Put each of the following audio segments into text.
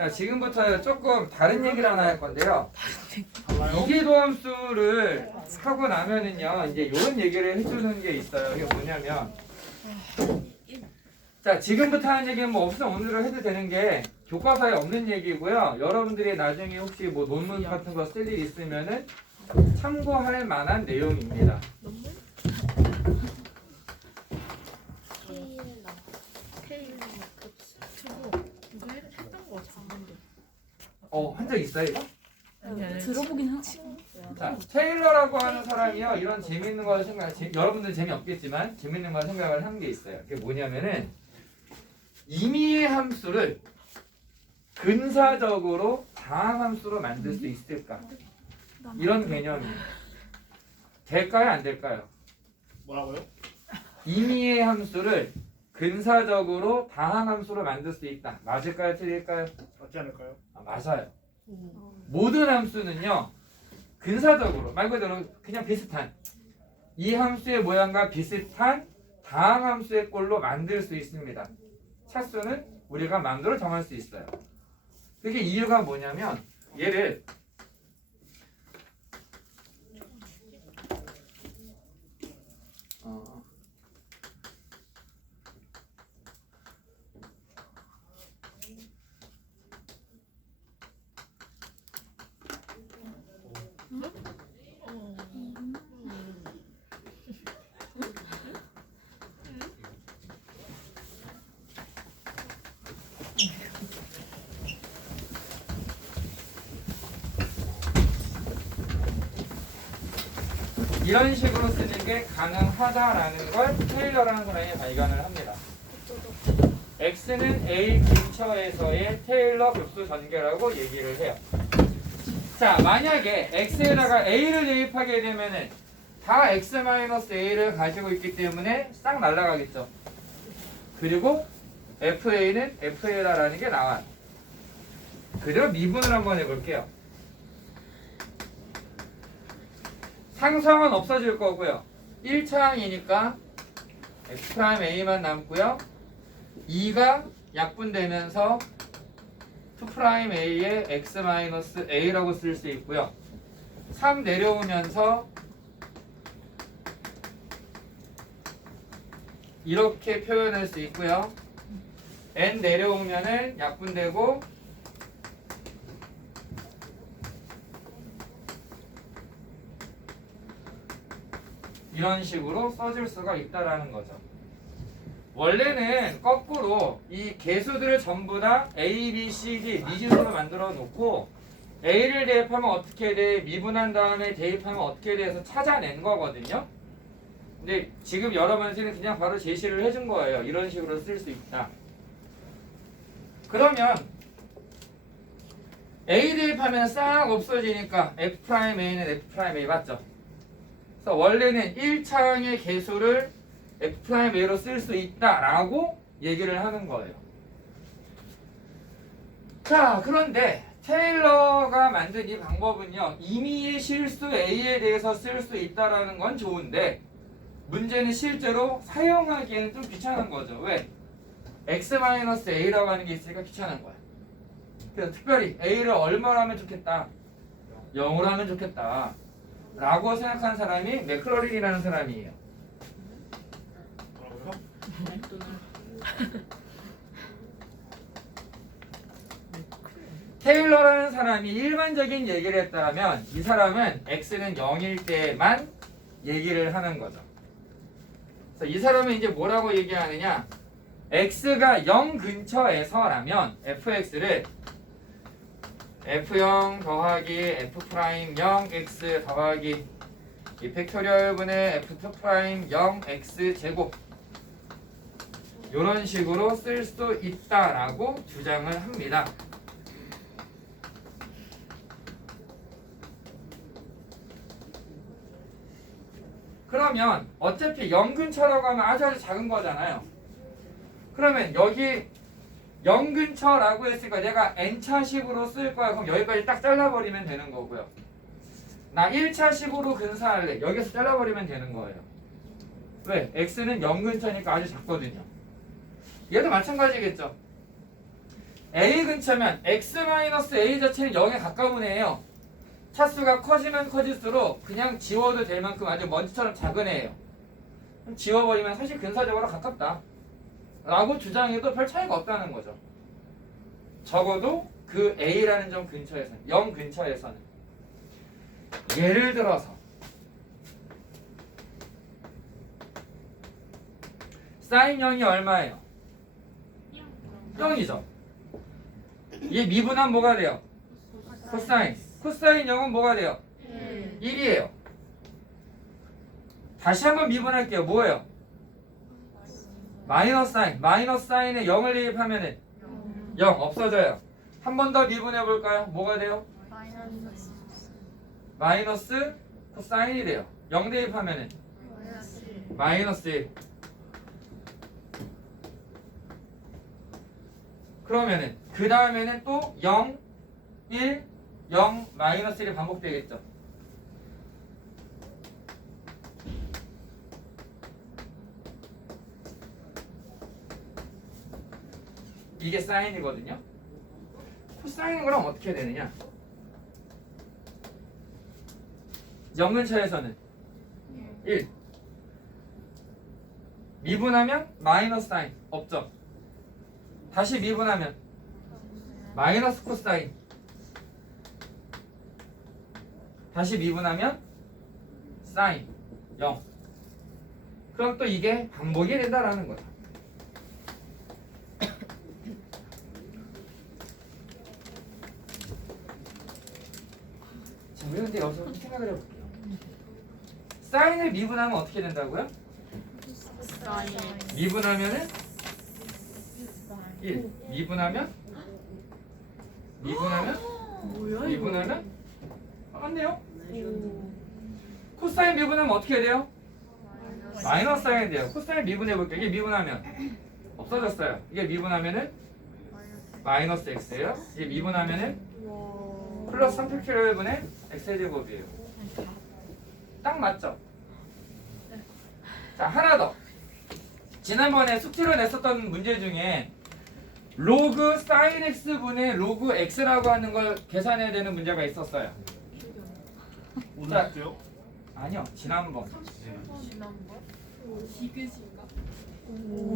자, 지금부터 조금 다른 얘기를 하나 할 건데요. 달라요? 이기도함수를 하고 나면은요, 이제 이런 얘기를 해주는 게 있어요. 이게 뭐냐면, 자, 지금부터 하는 얘기는 뭐 없으면 오늘은 해도 되는 게 교과서에 없는 얘기고요. 여러분들이 나중에 혹시 뭐 논문 같은 거 쓸 일 있으면은 참고할 만한 내용입니다. 한 적 있어요, 이거? 들어보긴 하지. 자, 테일러라고 하는 사람이요, 이런 재밌는 걸 여러분들 재미없겠지만 재밌는 걸 생각을 한 게 있어요. 그게 뭐냐면은 임의의 함수를 근사적으로 다항함수로 만들 수 있을까? 이런 개념이 될까요, 안 될까요? 뭐라고요? 임의의 함수를 근사적으로 다항함수로 만들 수 있다. 맞을까요, 틀릴까요? 맞지 않을까요? 맞아요. 모든 함수는요, 근사적으로 말 그대로 그냥 비슷한 이 함수의 모양과 비슷한 다항함수의 꼴로 만들 수 있습니다. 차수는 우리가 마음대로 정할 수 있어요. 그게 이유가 뭐냐면 얘를 이런 식으로 쓰는 게 가능하다라는 걸 테일러라는 사람이 발견을 합니다. X는 A 근처에서의 테일러 급수 전개라고 얘기를 해요. 자, 만약에 X에다가 A를 대입하게 되면은 다 X-A를 가지고 있기 때문에 싹 날아가겠죠. 그리고 FA는 FA라는 게 나와요. 그대로 미분을 한번 해볼게요. 상수항은 없어질 거고요. 1차항이니까 X'A만 남고요. 2가 약분되면서 2'A의 X-A라고 쓸 수 있고요. 3 내려오면서 이렇게 표현할 수 있고요. N 내려오면은 약분되고 이런 식으로 써줄 수가 있다라는 거죠. 원래는 거꾸로 이 개수들을 전부 다 A, B, C, D 미지수로 만들어 놓고 A를 대입하면 어떻게 돼? 미분한 다음에 대입하면 어떻게 돼? 해서 찾아낸 거거든요. 근데 지금 여러분들은 그냥 바로 제시를 해준 거예요. 이런 식으로 쓸 수 있다. 그러면 A 대입하면 싹 없어지니까 F'A는 F'A 맞죠? 그래서 원래는 1차항의 개수를 F'A로 쓸 수 있다라고 얘기를 하는 거예요. 자, 그런데 테일러가 만든 이 방법은요, 임의의 실수 A에 대해서 쓸 수 있다라는 건 좋은데 문제는 실제로 사용하기에는 좀 귀찮은 거죠. 왜? X-A라고 하는 게 있으니까 귀찮은 거야. 그래서 특별히 A를 얼마로 하면 좋겠다? 0으로 하면 좋겠다 라고 생각한 사람이 맥클러린이라는 사람이에요. 뭐라고요? 테일러라는 사람이 일반적인 얘기를 했다면 이 사람은 X는 0일 때만 얘기를 하는 거죠. 그래서 이 사람은 이제 뭐라고 얘기하느냐, X가 0 근처에서라면 fx를 f0 더하기 f'0 x 더하기 이 팩토리얼분의 f2' 0 x 제곱 이런 식으로 쓸 수 있다라고 주장을 합니다. 그러면 어차피 0 근처라고 하면 아주 작은 거잖아요. 그러면 여기 0 근처라고 했으니까 내가 n차식으로 쓸 거야. 그럼 여기까지 딱 잘라버리면 되는 거고요. 나 1차식으로 근사할래. 여기서 잘라버리면 되는 거예요. 왜? x는 0 근처니까 아주 작거든요. 얘도 마찬가지겠죠. A 근처면 x-a 자체는 0에 가까운 애예요. 차수가 커지면 커질수록 그냥 지워도 될 만큼 아주 먼지처럼 작은 애예요. 그럼 지워버리면 사실 근사적으로 가깝다 라고 주장해도 별 차이가 없다는 거죠. 적어도 그 A라는 점 근처에서는, 0 근처에서는. 예를 들어서 사인 0이 얼마예요? 0이죠. 얘 미분하면 뭐가 돼요? 코사인. 코사인 0은 뭐가 돼요? 1이에요. 다시 한번 미분할게요. 뭐예요? 마이너스 사인. 마이너스 사인에 0을 대입하면은 0 없어져요. 한 번 더 미분해 볼까요? 뭐가 돼요? 마이너스 코사인이 돼요. 0 대입하면은 마이너스 1. 그러면은 그 다음에는 또 0, 1, 0, 마이너스 1이 반복되겠죠. 이게 사인이거든요. 코사인은 그럼 어떻게 되느냐? 0 근처에서는 1. 미분하면 마이너스 사인 없죠. 다시 미분하면 마이너스 코사인. 다시 미분하면 사인 0. 그럼 또 이게 반복이 된다라는 거야. 자, 우리 근데 여기서 생각을 해볼게요. 사인을 미분하면 어떻게 된다고요? 미분하면은 1. 미분하면 맞네요. 코사인 미분하면 어떻게 돼요? 마이너스 사인이 돼요. 코사인 미분해 볼게요. 이게 미분하면 없어졌어요. 이게 미분하면은 마이너스 x예요. 이게 미분하면은 플러스 3팩토리얼분의 x의 제곱이에요. 딱 맞죠? 자, 하나 더. 지난번에 숙제로 냈었던 문제 중에 로그 사인 x분의 로그 x라고 하는 걸 계산해야 되는 문제가 있었어요. 오늘 숙제요? 아니요, 지난번. 디귿인가?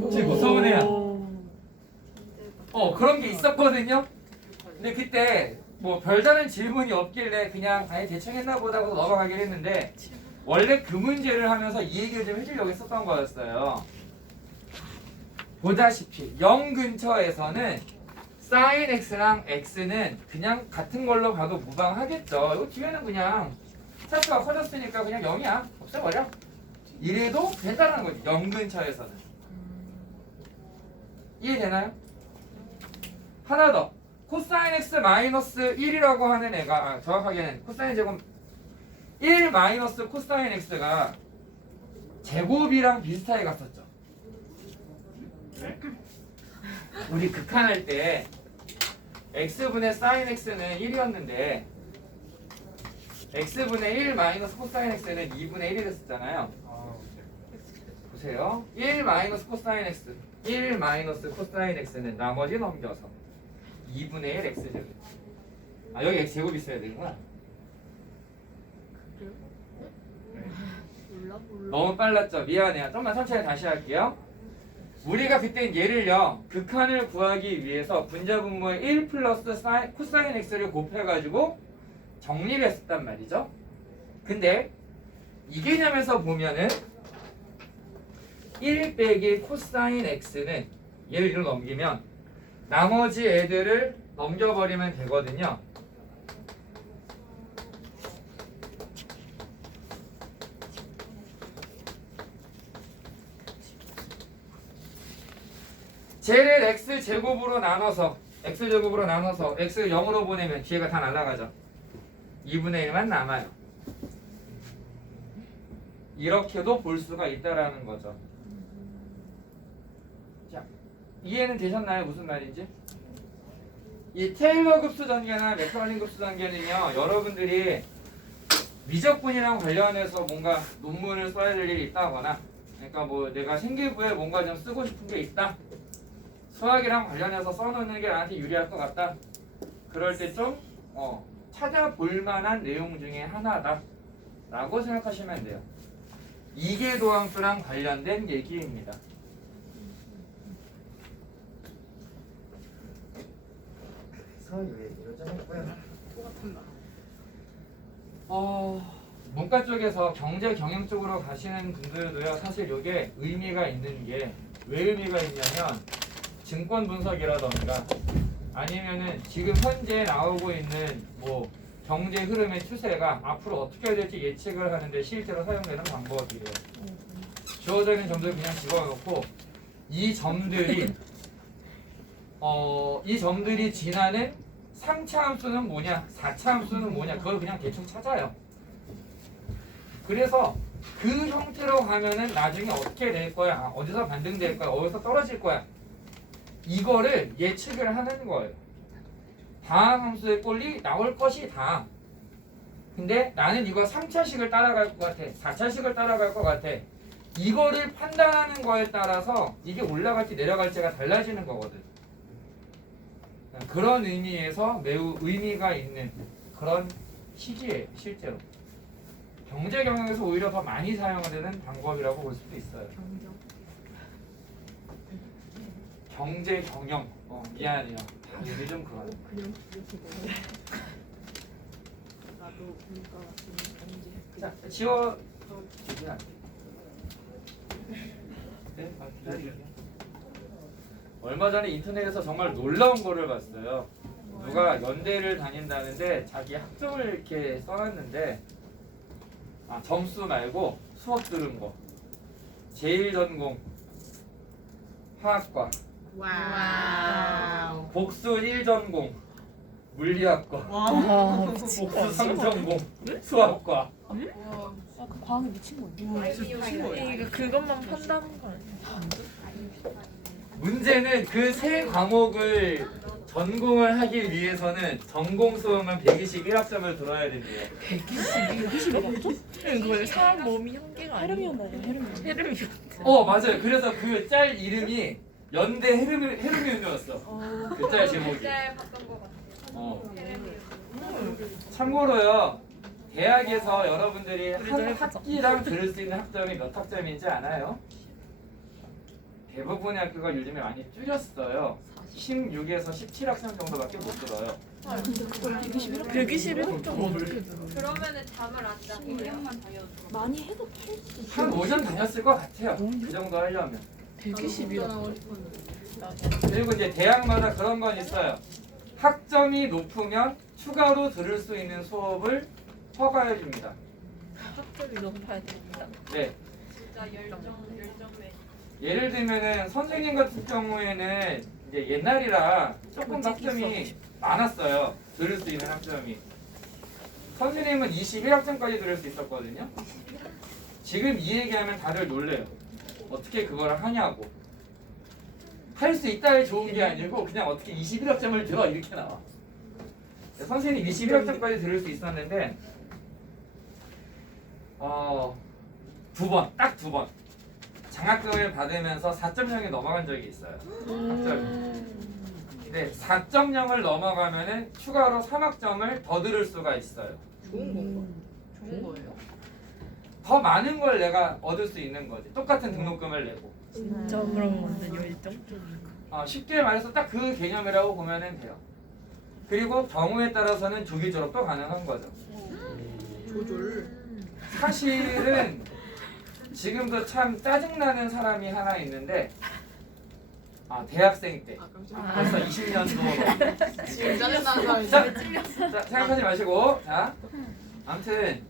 혹시 무서운 애야? 그런 게 있었거든요. 근데 그때 뭐 별다른 질문이 없길래 그냥 아예 대충 했나 보다 하고 넘어가긴 했는데 원래 그 문제를 하면서 이 얘기를 좀 해주려고 했었던 거였어요. 보다시피 0 근처에서는 sin x랑 x는 그냥 같은 걸로 봐도 무방하겠죠. 이거 뒤에는 그냥 차수가 커졌으니까 그냥 0이야. 없애버려. 이래도 된다는 거지. 0 근처에서는. 이해되나요? 하나 더. 코사인 x 마이너스 1이라고 하는 애가 정확하게는 코사인 제곱 1 마이너스 코사인 x가 제곱이랑 비슷하게 갔었죠. 네? 우리 극한할 때 x분의 sin x는 1이었는데 x분의 1 마이너스 코사인 x는 2분의 1이 됐었잖아요. 보세요. 1 마이너스 코사인 x 1 마이너스 코사인 x는 나머지 넘겨서 2분의 1 x제곱. 여기 x 제곱 있어야 되는구나. 너무 빨랐죠? 미안해요. 좀만 천천히 다시 할게요. 우리가 그때 얘를요 극한을 구하기 위해서 분자분모에 1 플러스 코사인 x를 곱해가지고 정리를 했었단 말이죠. 근데 이 개념에서 보면은 1 빼기 코사인 x는 얘를 이로 넘기면 나머지 애들을 넘겨버리면 되거든요. 쟤를 x제곱으로 나눠서 x제곱으로 나눠서 x를 0으로 보내면 뒤에가 다 날아가죠. 2분의 1만 남아요. 이렇게도 볼 수가 있다라는 거죠. 자, 이해는 되셨나요? 무슨 말인지? 이 테일러 급수 전개나 맥커럴린 급수 전개는요, 여러분들이 미적분이랑 관련해서 뭔가 논문을 써야 될 일이 있다거나, 그러니까 뭐 내가 생기부에 뭔가 좀 쓰고 싶은 게 있다. 수학이랑 관련해서 써놓는 게 나한테 유리할 것 같다. 그럴 때 좀 찾아볼 만한 내용 중에 하나다 라고 생각하시면 돼요. 이계도함수랑 관련된 얘기입니다. 문과 쪽에서 경제 경영 쪽으로 가시는 분들도요, 사실 이게 의미가 있는 게 왜 의미가 있냐면 증권 분석이라던가 아니면은 지금 현재 나오고 있는 뭐 경제 흐름의 추세가 앞으로 어떻게 될지 예측을 하는데 실제로 사용되는 방법이래요. 주어져 있는 점들을 그냥 집어넣고 이 점들이 이 점들이 지나는 3차 함수는 뭐냐, 4차 함수는 뭐냐, 그걸 그냥 대충 찾아요. 그래서 그 형태로 가면은 나중에 어떻게 될 거야, 어디서 반등될 거야, 어디서 떨어질 거야, 이거를 예측을 하는 거예요. 다항 함수의 꼴이 나올 것이다. 근데 나는 이거 3차식을 따라갈 것 같아, 4차식을 따라갈 것 같아. 이거를 판단하는 거에 따라서 이게 올라갈지 내려갈지가 달라지는 거거든. 그런 의미에서 매우 의미가 있는 그런 시기예요, 실제로. 경제 경영에서 오히려 더 많이 사용되는 방법이라고 볼 수도 있어요. 경제 경영. 미안해요. 이게 좀 그런. 나도 문과 지금 자, 지워. 주진 않게. 네, 기다릴게요. 얼마 전에 인터넷에서 정말 놀라운 거를 봤어요. 누가 연대를 다닌다는데 자기 학점을 이렇게 써놨는데, 점수 말고 수업 들은 거. 제1전공 화학과, 와우. 복수 1전공 물리학과, 와. 복수 3전공 수학과. 그 과학에 미친 거야. 이거 그것만 판다는 거 아니야? 문제는 그 세 과목을 전공을 하기 위해서는 전공 수업만 121학점을 들어야 된대요. 121점? 그거 사람 몸이 한계가 아니야. 헤르미온다. 헤르미온. 맞아요. 그래서 그 짤 이름이 연대 헤르미온이었어. 그 짤 제목이. 봤던 것 같아요. 참고로요, 대학에서 여러분들이 한 우리도 해보자. 학기당 들을 수 있는 학점이 몇 학점인지 알아요? 대부분의 학교가 요즘에 많이 줄였어요. 16에서 17학점 정도밖에 못 들어요. 121학점 어떻게 들어? 그러면은 잠을 안 자. 1년만 다녀도. 많이 해도 80. 한 5년 다녔을 것 같아요. 그 정도 하려면. 121학점. 그리고 이제 대학마다 그런 건 있어요. 학점이 높으면 추가로 들을 수 있는 수업을 허가해 줍니다. 학점이 높아야 된다. 네. 진짜 열정매. 예를 들면은 선생님 같은 경우에는 이제 옛날이라 조금 더 학점이 많았어요. 들을 수 있는 학점이. 선생님은 21학점까지 들을 수 있었거든요. 지금 이 얘기하면 다들 놀래요. 어떻게 그걸 하냐고. 할 수 있다에 좋은 게 아니고 그냥 어떻게 21학점을 들어 이렇게 나와. 선생님 21학점까지 들을 수 있었는데 딱 두 번 장학금을 받으면서 4.0에 넘어간 적이 있어요. 학점이. 네, 4.0을 넘어가면은 추가로 3학점을 더 들을 수가 있어요. 좋은 거예요? 더 많은 걸 내가 얻을 수 있는 거지. 똑같은 등록금을 내고. 진짜 그럼 완전 열정? 쉽게 말해서 딱 그 개념이라고 보면 돼요. 그리고 경우에 따라서는 조기 졸업도 가능한 거죠. 조절. 사실은 지금도 참 짜증나는 사람이 하나 있는데 대학생 때 벌써 20년도 지금 짜증나는 사람이 자, 생각하지 마시고 아무튼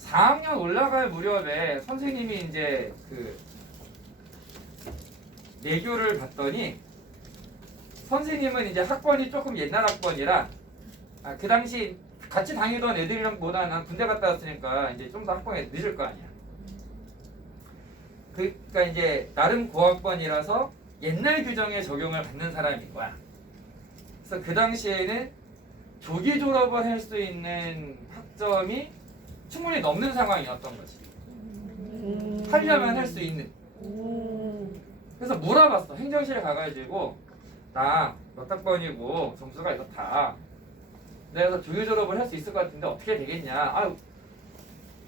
4학년 올라갈 무렵에 선생님이 이제 그 내교를 봤더니 선생님은 이제 학번이 조금 옛날 학번이라 그 당시 같이 다니던 애들이랑 보다 난 군대 갔다 왔으니까 이제 좀 더 학번이 늦을 거 아니야. 그러니까 이제 나름 고학번이라서 옛날 규정에 적용을 받는 사람인 거야. 그래서 그 당시에는 조기 졸업을 할 수 있는 학점이 충분히 넘는 상황이었던 거지. 하려면 할 수 있는. 그래서 물어봤어. 행정실에 가가지고 나 몇 학번이고 점수가 이렇다. 내가 조교 졸업을 할 수 있을 것 같은데 어떻게 되겠냐.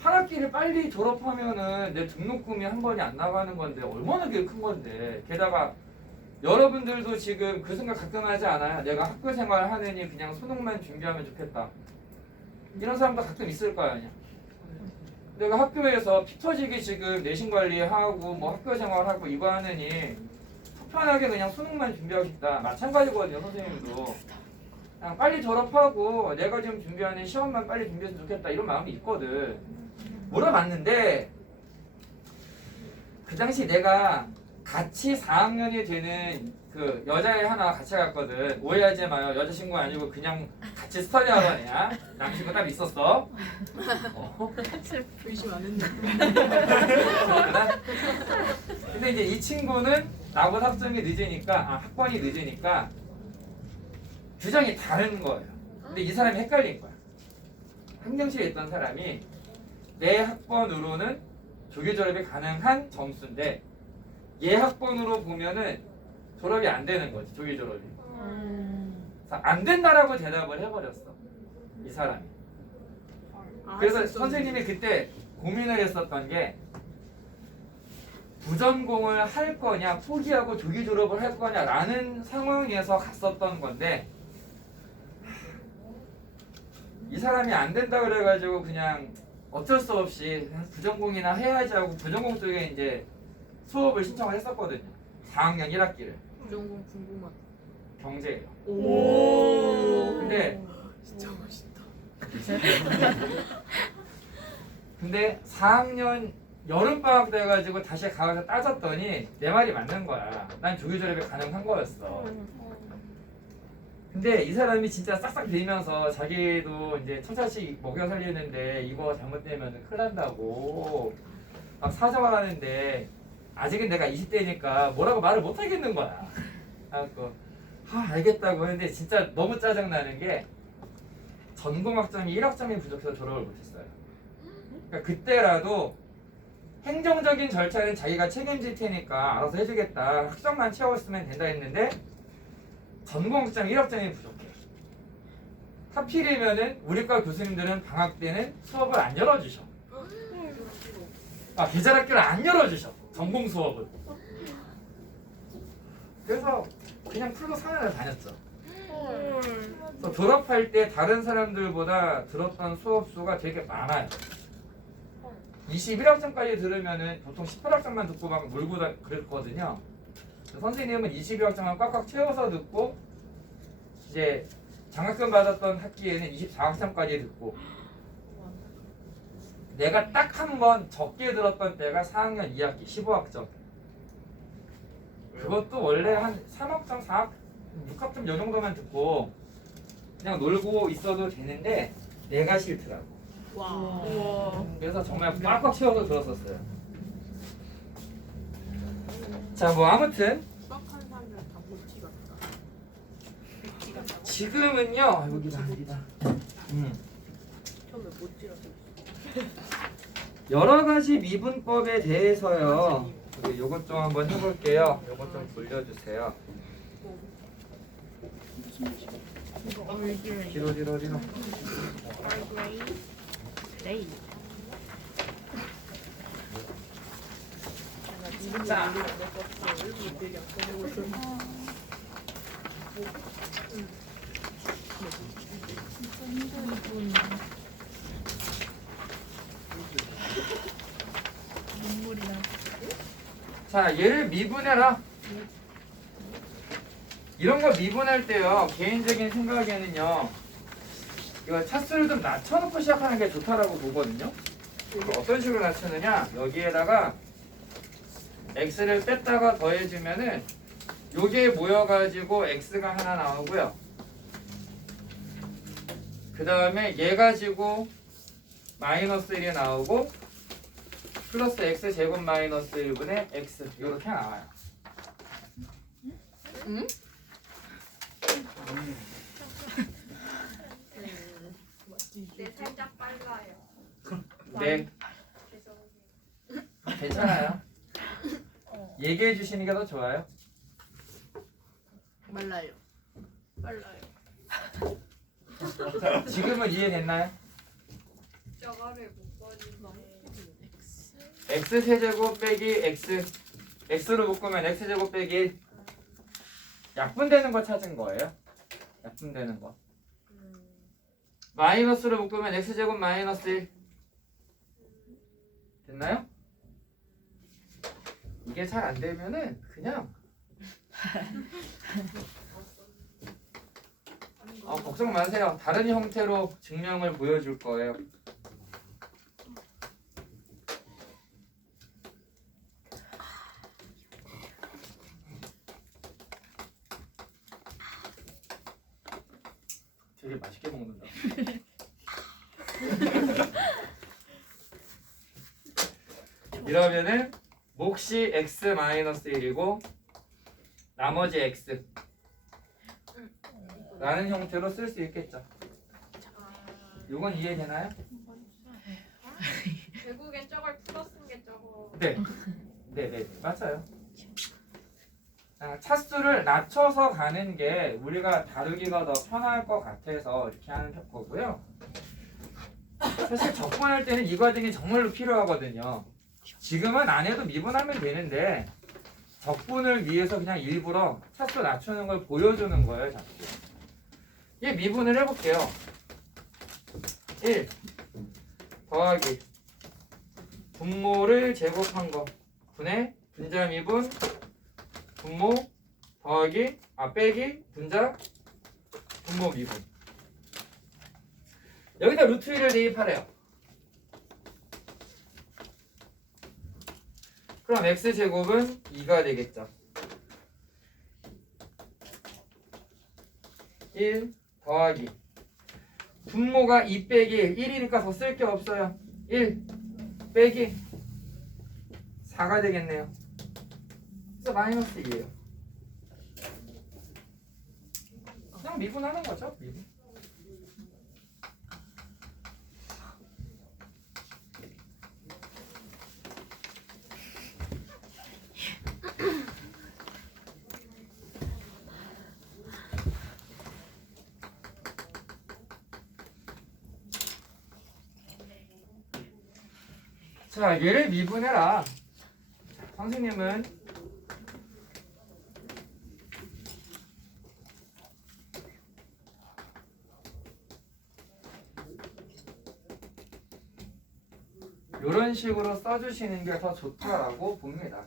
한 학기를 빨리 졸업하면은 내 등록금이 한 번이 안 나가는 건데 얼마나 그게 큰 건데. 게다가 여러분들도 지금 그 생각 가끔 하지 않아요? 내가 학교 생활 하느니 그냥 수능만 준비하면 좋겠다. 이런 사람도 가끔 있을 거 아니야. 내가 학교에서 피 터지게 지금 내신 관리하고 뭐 학교 생활하고 이거 하느니 편하게 그냥 수능만 준비하고 싶다. 마찬가지거든요, 선생님도. 그냥 빨리 졸업하고 내가 지금 준비하는 시험만 빨리 준비했으면 좋겠다. 이런 마음이 있거든. 물어봤는데 그 당시 내가 같이 4학년이 되는 그 여자애 하나 같이 갔거든. 오해하지 마요. 여자친구 아니고 그냥 같이 스터디 학원이야. 남친구 따로 있었어. 의심 안 했는데. 그랬구나. 근데 이제 이 친구는 나보다 학점이 늦으니까, 학번이 늦으니까 규정이 다른 거예요. 근데 이 사람이 헷갈린 거야. 행정실에 있던 사람이 내 학번으로는 조교 졸업이 가능한 점수인데 얘 학번으로 보면은 졸업이 안 되는 거지, 조교 졸업이. 그래서 안 된다라고 대답을 해버렸어, 이 사람이. 그래서 선생님이 그때 고민을 했었던 게 부전공을 할 거냐 포기하고 조기 졸업을 할 거냐라는 상황에서 갔었던 건데 이 사람이 안 된다 그래가지고 그냥 어쩔 수 없이 부전공이나 해야지 하고 부전공 쪽에 이제 수업을 신청을 했었거든요. 4학년 1학기를. 부전공 궁금하다. 경제예요. 오. 근데 진짜 멋있다. 근데 4학년 여름방학 돼가지고 다시 가서 따졌더니 내 말이 맞는 거야. 난 조기 졸업이 가능한 거였어. 근데 이 사람이 진짜 싹싹 빌면서 자기도 이제 천차씩 먹여 살리는데 이거 잘못되면 큰일 난다고 막 사정을 하는데 아직은 내가 20대니까 뭐라고 말을 못 하겠는 거야. 그래갖고 알겠다고 했는데 진짜 너무 짜증나는 게 전공학점이 1학점이 부족해서 졸업을 못했어요. 그러니까 그때라도 행정적인 절차는 자기가 책임질 테니까 알아서 해주겠다. 학점만 채웠으면 된다 했는데 전공학점 1학점이 부족해. 하필이면은 우리과 교수님들은 방학 때는 수업을 안 열어주셔. 계절학교를 안 열어주셔. 전공 수업을. 그래서 그냥 풀로 4년을 다녔죠. 그래서 졸업할 때 다른 사람들보다 들었던 수업 수가 되게 많아요. 21학점까지 들으면은 보통 18학점만 듣고 막 놀고 그랬거든요. 선생님은 21학점만 꽉꽉 채워서 듣고 이제 장학금 받았던 학기에는 24학점까지 듣고 내가 딱 한 번 적게 들었던 때가 4학년 2학기 15학점. 그것도 원래 한 3학점, 4학, 6학점 요 정도만 듣고 그냥 놀고 있어도 되는데 내가 싫더라고. 와. 그래서 정말 꽉꽉 채워서 들었었어요. 자, 뭐 아무튼 수학하는 사람들 다 모찌 같다. 지금은요 여기다. 처음에 모찌라고. 여러 가지 미분법에 대해서요. 요것 좀 한번 해볼게요. 요것 좀 돌려주세요. 뒤로. 자, 눈물이 나. 자, 얘를 미분해라. 이런 거 미분할 때요, 개인적인 생각에는요, 이거 차수를 좀 낮춰놓고 시작하는 게 좋다라고 보거든요. 어떤 식으로 낮추느냐, 여기에다가 x를 뺐다가 더해주면은 요게 모여가지고 x가 하나 나오고요. 그 다음에 얘 가지고 마이너스 1이 나오고 플러스 x 제곱 마이너스 1분의 x 이렇게 나와요. 응? 네, 살짝 빨라요. 네, 죄송해요. 괜찮아요. 얘기해 주시는 게 더 좋아요. 말라요. 빨라요. 자, 지금은 이해됐나요? 저거를 못 버리네. x 세제곱 빼기 x x로 묶으면 x 제곱 빼기 1 약분되는 거 찾은 거예요. 약분되는 거. 마이너스로 묶으면 x 제곱 마이너스 1 됐나요? 이게 잘 안 되면은 그냥 걱정 마세요. 다른 형태로 증명을 보여줄 거예요. 되게 맛있게 먹는다. 이러면은 몫이 x-1이고 나머지 x 라는 형태로 쓸 수 있겠죠. 이건 이해되나요? 결국엔 저걸 풀어쓴 게 저거. 네. 맞아요. 차수를 낮춰서 가는 게 우리가 다루기가 더 편할 것 같아서 이렇게 하는 거고요. 사실 적분할 때는 이 과정이 정말로 필요하거든요. 지금은 안 해도 미분하면 되는데 적분을 위해서 그냥 일부러 차수 낮추는 걸 보여주는 거예요. 자꾸. 얘 미분을 해볼게요. 1 더하기 분모를 제곱한 거 분의 분자 미분 분모 더하기 빼기 분자 분모 미분. 여기다 루트 1을 대입하래요. 그럼 x제곱은 2가 되겠죠. 1 더하기 분모가 2 빼기 1이니까 더 쓸 게 없어요. 1 빼기 4가 되겠네요. 그래서 마이너스 2예요. 그냥 미분하는 거죠. 미분. 자, 얘를 미분해라. 선생님은 이런 식으로 써주시는 게 더 좋다라고 봅니다.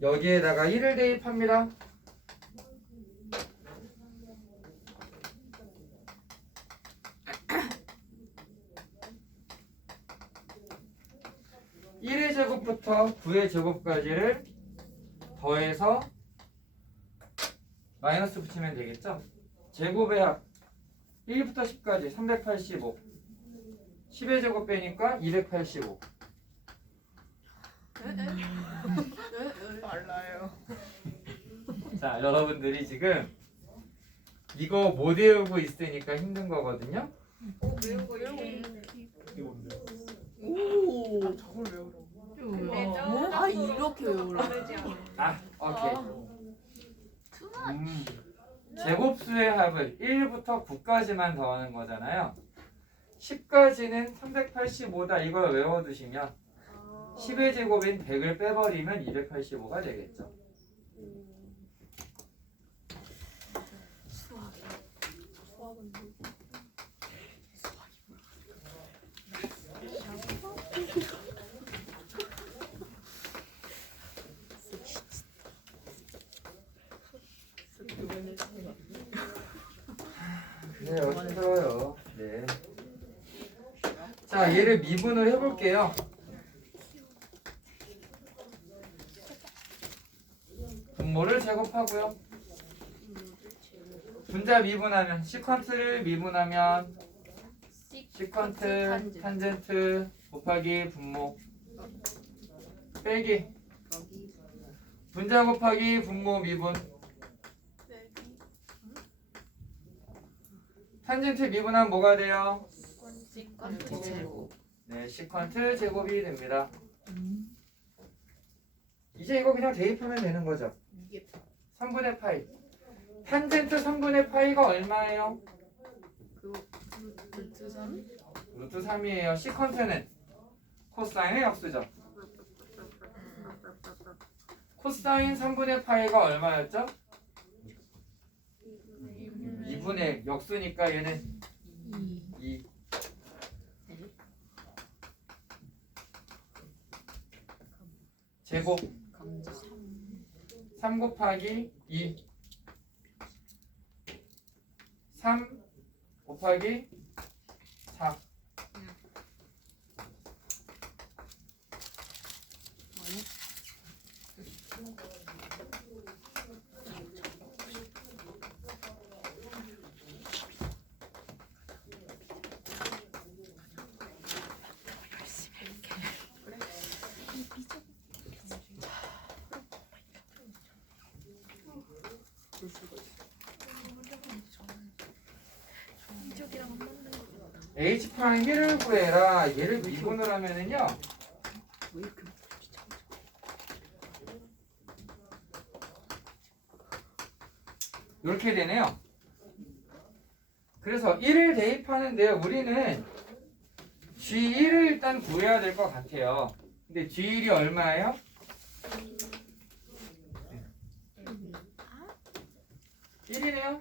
여기에다가 1을 대입합니다. (1의) 제곱부터 (9의) 제곱까지를 더해서 마이너스 붙이면 되겠죠? 제곱의 합 1부터 10까지 385 10의 제곱 빼니까 285. 말라요. 자, 여러분들이 지금 이거 못 외우고 있으니까 힘든 거거든요. 외우고 있는데. 이게 뭔데요? 오, 저걸 외우라고. 근데 저 아, 이렇게 외우라고. 다르지 않아. 오케이. 제곱수의 합을 1부터 9까지만 더하는 거잖아요. 10까지는 385다 이걸 외워두시면 10의 제곱인 100을 빼버리면 285가 되겠죠. 그래요, 힘들어요. 네. 자, 얘를 미분을 해볼게요. 분모를 제곱하고요. 분자 미분하면 시퀀트를 미분하면 시퀀트 탄젠트 곱하기 분모 빼기 분자 곱하기 분모 미분 탄젠트 미분하면 뭐가 돼요? 제곱. 네, 시퀀트 제곱이 됩니다. 이제 이거 그냥 대입하면 되는 거죠. 3분의 파이. 탄젠트 3분의 파이가 얼마예요? 루트 3? 루트 3이에요. 시컨트는 코사인의 역수죠. 코사인 3분의 파이가 얼마였죠? 2분의 역수니까 얘는 2. 제곱 3 곱하기 2 3 곱하기 4 H 프라임 1을 구해라. 얘를 미분을 하면은요. 이렇게 되네요. 그래서 1을 대입하는데요. 우리는 G1을 일단 구해야 될 것 같아요. 근데 G1이 얼마예요? 1이네요.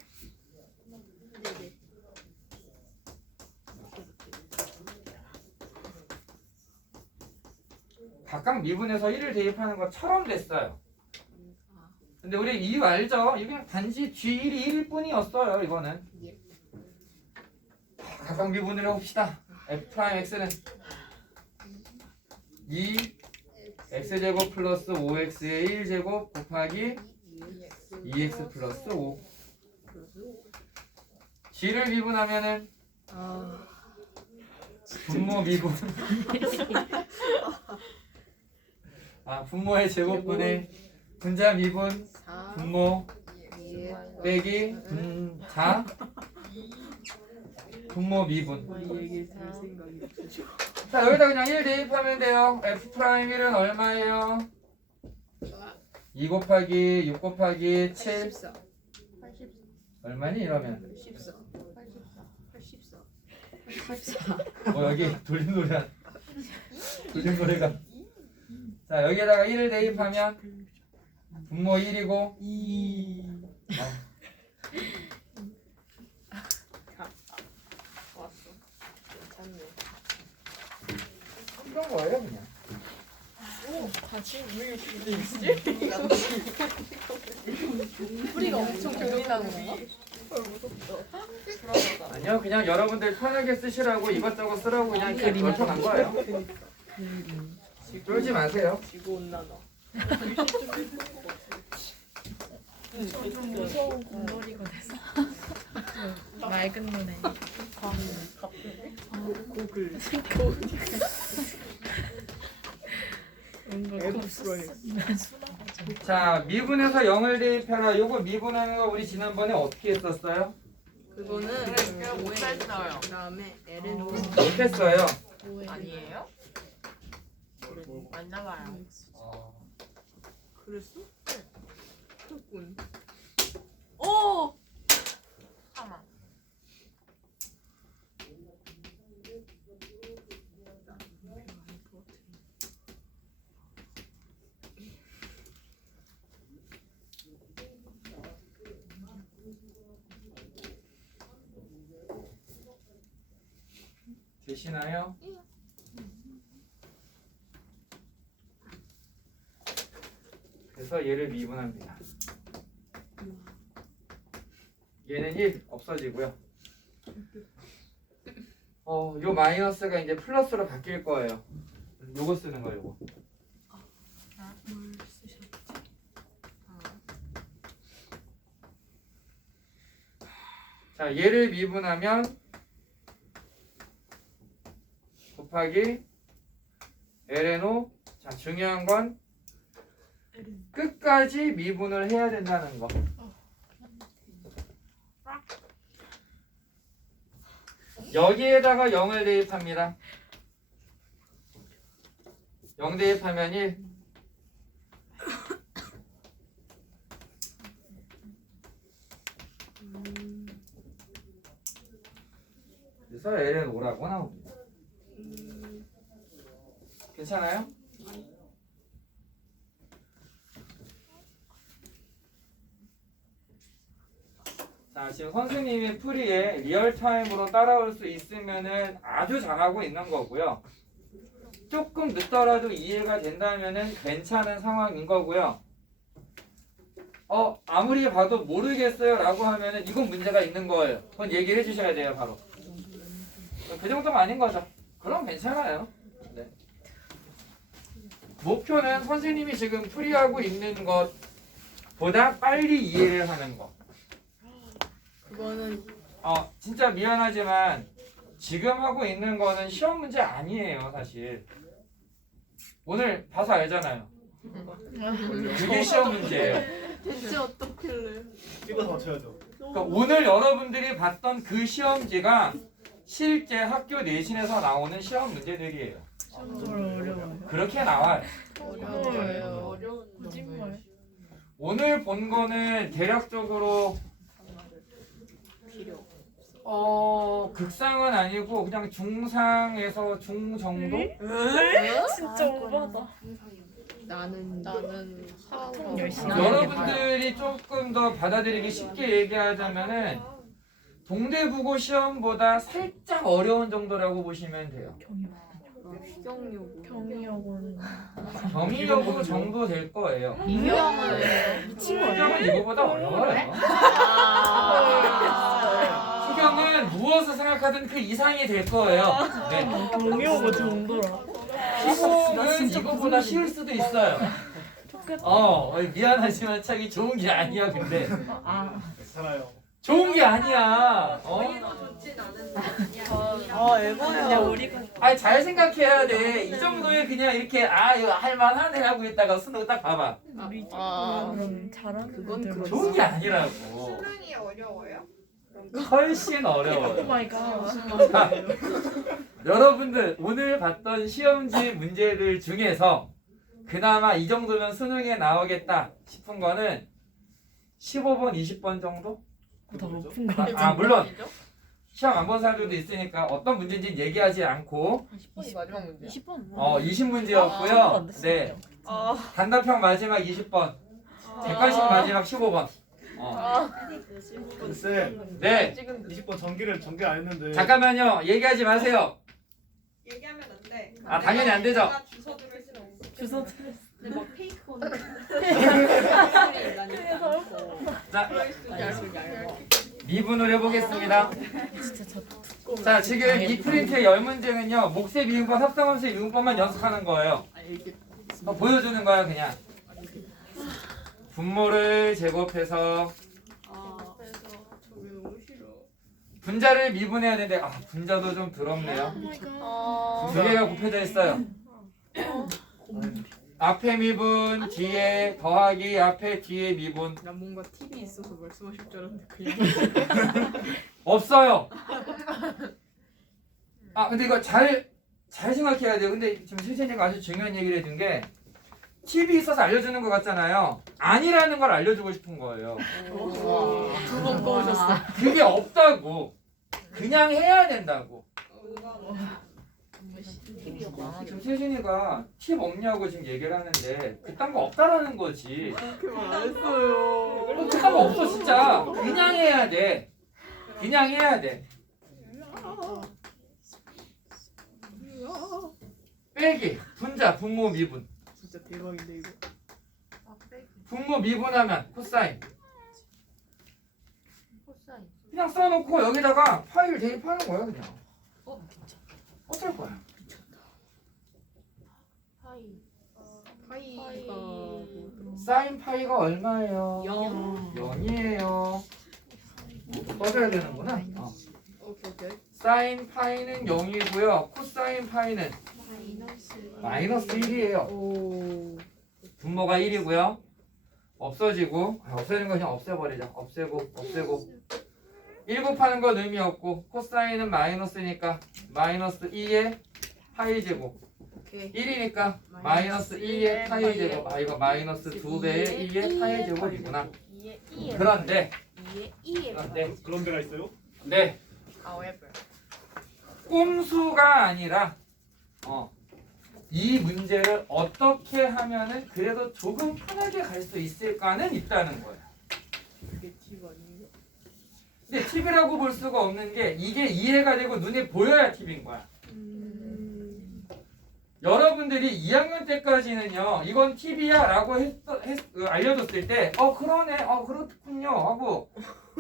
각각 미분해서 1을 대입하는 것처럼 됐어요. 근데 우리 이유 알죠? 이거 그냥 단지 G1이 1일 뿐이었어요. 이거는 각각 미분을 해봅시다. F'X는 2 X제곱 플러스 5X의 1제곱 곱하기 2X 플러스 5 G를 미분하면은 분모 미분 분모의 제곱분의 분자 미분 분모 빼기 분자 분모 미분. 자, 여기다 그냥 1 대입하면 돼요. F'1은 얼마예요? 2 곱하기 6 곱하기 7 얼마니 이러면? 84. 여기 돌림 노래가. 자, 여기에다가 1을 대입하면 분모 1이고 2. 왔어. 괜찮네. 이런 거예요, 그냥. 다시 왜 이렇게 있지? 뿌리가 엄청 들어가는 건가? 아니요, 그냥 여러분들 편하게 쓰시라고 이것저것 쓰라고 그냥 이렇게 넓혀간 거예요. 쫄지 마세요. 지구 온난화. 좀 무서운 곰돌이가 됐어. 맑은 눈에. 고글. 뭔가 자, 미분해서 0을 대입해라. 요거 미분하는 거 우리 지난번에 어떻게 했었어요? 그거는 그냥 못했어요. 그다음에 L은 못했어요. 아니에요? 맞나 봐요. 그랬어? 그랬군. 오! 하나. 되시나요? 그래서 얘를 미분합니다. 얘는 1 없어지고요. 요 마이너스가 이제 플러스로 바뀔 거예요. 요거 쓰는 거예요, 요거. 자, 얘를 미분하면 곱하기 lnO. 자, 중요한 건 끝까지 미분을 해야 된다는 거. 여기에다가 0을 대입합니다. 0 대입하면 1. 그래서 lnO라고 나옵니다. 괜찮아요? 자, 지금 선생님이 풀이에 리얼타임으로 따라올 수 있으면은 아주 잘하고 있는 거고요. 조금 늦더라도 이해가 된다면은 괜찮은 상황인 거고요. 아무리 봐도 모르겠어요 라고 하면은 이건 문제가 있는 거예요. 그건 얘기를 해주셔야 돼요, 바로. 그 정도면 아닌 거죠. 그럼 괜찮아요. 네. 목표는 선생님이 지금 풀이하고 있는 것보다 빨리 이해를 하는 거. 그거는 진짜 미안하지만 지금 하고 있는 거는 시험 문제 아니에요, 사실. 오늘 봐서 알잖아요. 그게 시험 문제예요. 대체 어떻길래? 찍어서 맞춰야죠. 그러니까 오늘 여러분들이 봤던 그 시험지가 실제 학교 내신에서 나오는 시험 문제들이에요. 어려워요. 그렇게 나와요. 어려워요. 어려운 거짓말. 오늘 본 거는 대략적으로 필요. 극상은 아니고 그냥 중상에서 중 정도? 진짜 오바다. 나는 학통 열심히 여러분들이 조금 더 받아들이기 쉽게 얘기하자면은 동대국어 시험보다 살짝 어려운 정도라고 보시면 돼요. 휴경요구. 경이하고는 경의여고 정도 될 거예요. 유형은 미친 수경은 이거보다 어려워요. 수경은 무엇을 생각하든 그 이상이 될 거예요. 네. 경이하고 정도라. 수공은 이거보다 쉬울 수도 있어요. 미안하지만 참 좋은 게 아니야. 근데 괜찮아요. 좋은 게 아니야. 그냥 우리가 잘 생각해야 돼. 이 정도에 그냥 이렇게 이거 할만하네 하고 있다가 수능 딱 봐봐. 우리 아. 그럼 잘하는 그건 애들 그렇지. 좋은 게 아니라고. 수능이 어려워요? 훨씬 오 어려워요. 마이 갓. 자, 여러분들 오늘 봤던 시험지 문제들 중에서 그나마 이 정도면 수능에 나오겠다 싶은 거는 15번, 20번 정도? 다 높은 거. 물론 시험 안 본 사람들도 있으니까 어떤 문제인지 얘기하지 않고 10번이 마지막 문제. 20번. 20문제였고요. 네. 단답형 마지막 20번, 객관식 마지막 15번. 쌤, 네. 20번 전개 안 했는데. 잠깐만요. 얘기하지 마세요. 얘기하면 안 돼. 당연히 안 되죠. 내가 주소 들을 수는 없어. 주소 근데 막 페이크 온. 자, 미분을 해보겠습니다. 자, 지금 이 프린트의 10문제는요. 목세 미분법, 합성함수의 미분법만 연습하는 거예요. 보여주는 거야 그냥. 분모를 제곱해서 분자를 미분해야 되는데 분자도 좀 더럽네요. 두 개가 곱해져 있어요. 앞에 미분, 뒤에 더하기, 앞에 뒤에 미분. 난 뭔가 팁이 있어서 말씀하실 줄 알았는데 그냥 없어요. 근데 이거 잘 생각해야 돼요. 근데 지금 세진이가 아주 중요한 얘기를 해준 게 팁이 있어서 알려주는 것 같잖아요. 아니라는 걸 알려주고 싶은 거예요. 두 번 꺼오셨어. 그게 없다고. 그냥 해야 된다고. 지금 세진이가 팁 없냐고 지금 얘기를 하는데 그딴 거 없다라는 거지. 그렇게 말했어요. 그딴 거 없어 진짜. 그냥 해야 돼. 그냥 해야 돼. 빼기, 분자, 분모, 미분. 진짜 대박인데 이거. 분모 미분하면 코사인. 코사인. 그냥 써놓고 여기다가 파이를 대입하는 거야 그냥. 어쩔 거야. 파이가 사인 파이가 얼마예요? 0. 0이에요. 써줘야 되는구나. 오케이. 사인 파이는 0이고요. 코사인 파이는 마이너스 1이에요. 오. 분모가 1이고요. 없어지고 없애는 거 그냥 없애버리자. 없애고 1 곱하는 건 의미 없고 코사인은 마이너스니까 마이너스 2의 파이 제곱 오케이. 1이니까 마이너스 2의 파이 제곱. 아 이거 마이너스 2배의 2의 파이 제곱이구나. 그런데 그런 데가 있어요? 네 However. 꼼수가 아니라 이 문제를 어떻게 하면은 그래도 조금 편하게 갈 수 있을까는 있다는 거예요. 그게 팁 아니에요? 근데 팁이라고 볼 수가 없는 게 이게 이해가 되고 눈에 보여야 팁인 거야. 여러분들이 2학년 때까지는요 이건 팁이야 라고 알려줬을 때 그러네 그렇군요 하고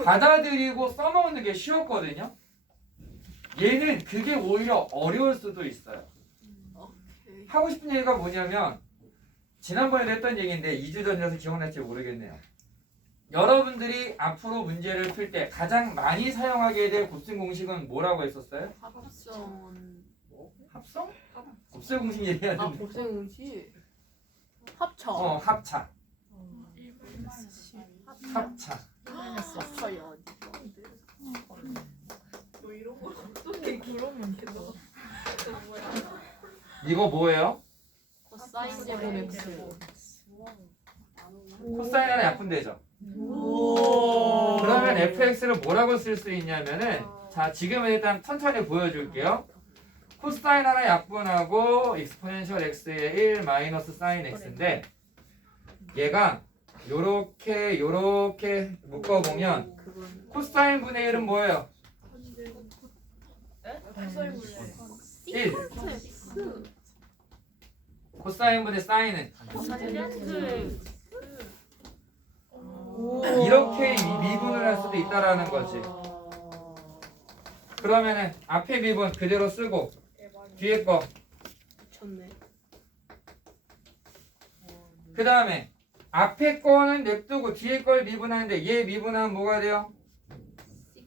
받아들이고 써먹는 게 쉬웠거든요. 얘는 그게 오히려 어려울 수도 있어요. 하고 싶은 얘기가 뭐냐면 지난번에도 했던 얘기인데 2주 전이라서 기억날지 모르겠네요. 여러분들이 앞으로 문제를 풀 때 가장 많이 사용하게 될 곱셈 공식은 뭐라고 했었어요? 합성. 합성? 곱셈 공식 얘기해야 되는데 곱셈 공식. 합쳐. 합차. 합쳐요. 뭐 이런 거 어떻게 그러면 되나? 이거 뭐예요? 코사인 제곱 x. 코사인 하나 약분되죠? 오. 그러면 fx를 뭐라고 쓸 수 있냐면은 자 지금은 일단 천천히 보여줄게요. 코사인 하나 약분하고 익스포넨셜 x의 1 마이너스 사인 x인데 얘가 요렇게 묶어보면 코사인 분의 1은 뭐예요? 1 코사인 분의 사인은 이렇게 미분을 할 수도 있다라는 거지. 그러면은 앞에 미분 그대로 쓰고 뒤에 거 미쳤네. 그 다음에 앞에 거는 냅두고 뒤에 걸 미분하는데 얘 미분하면 뭐가 돼요?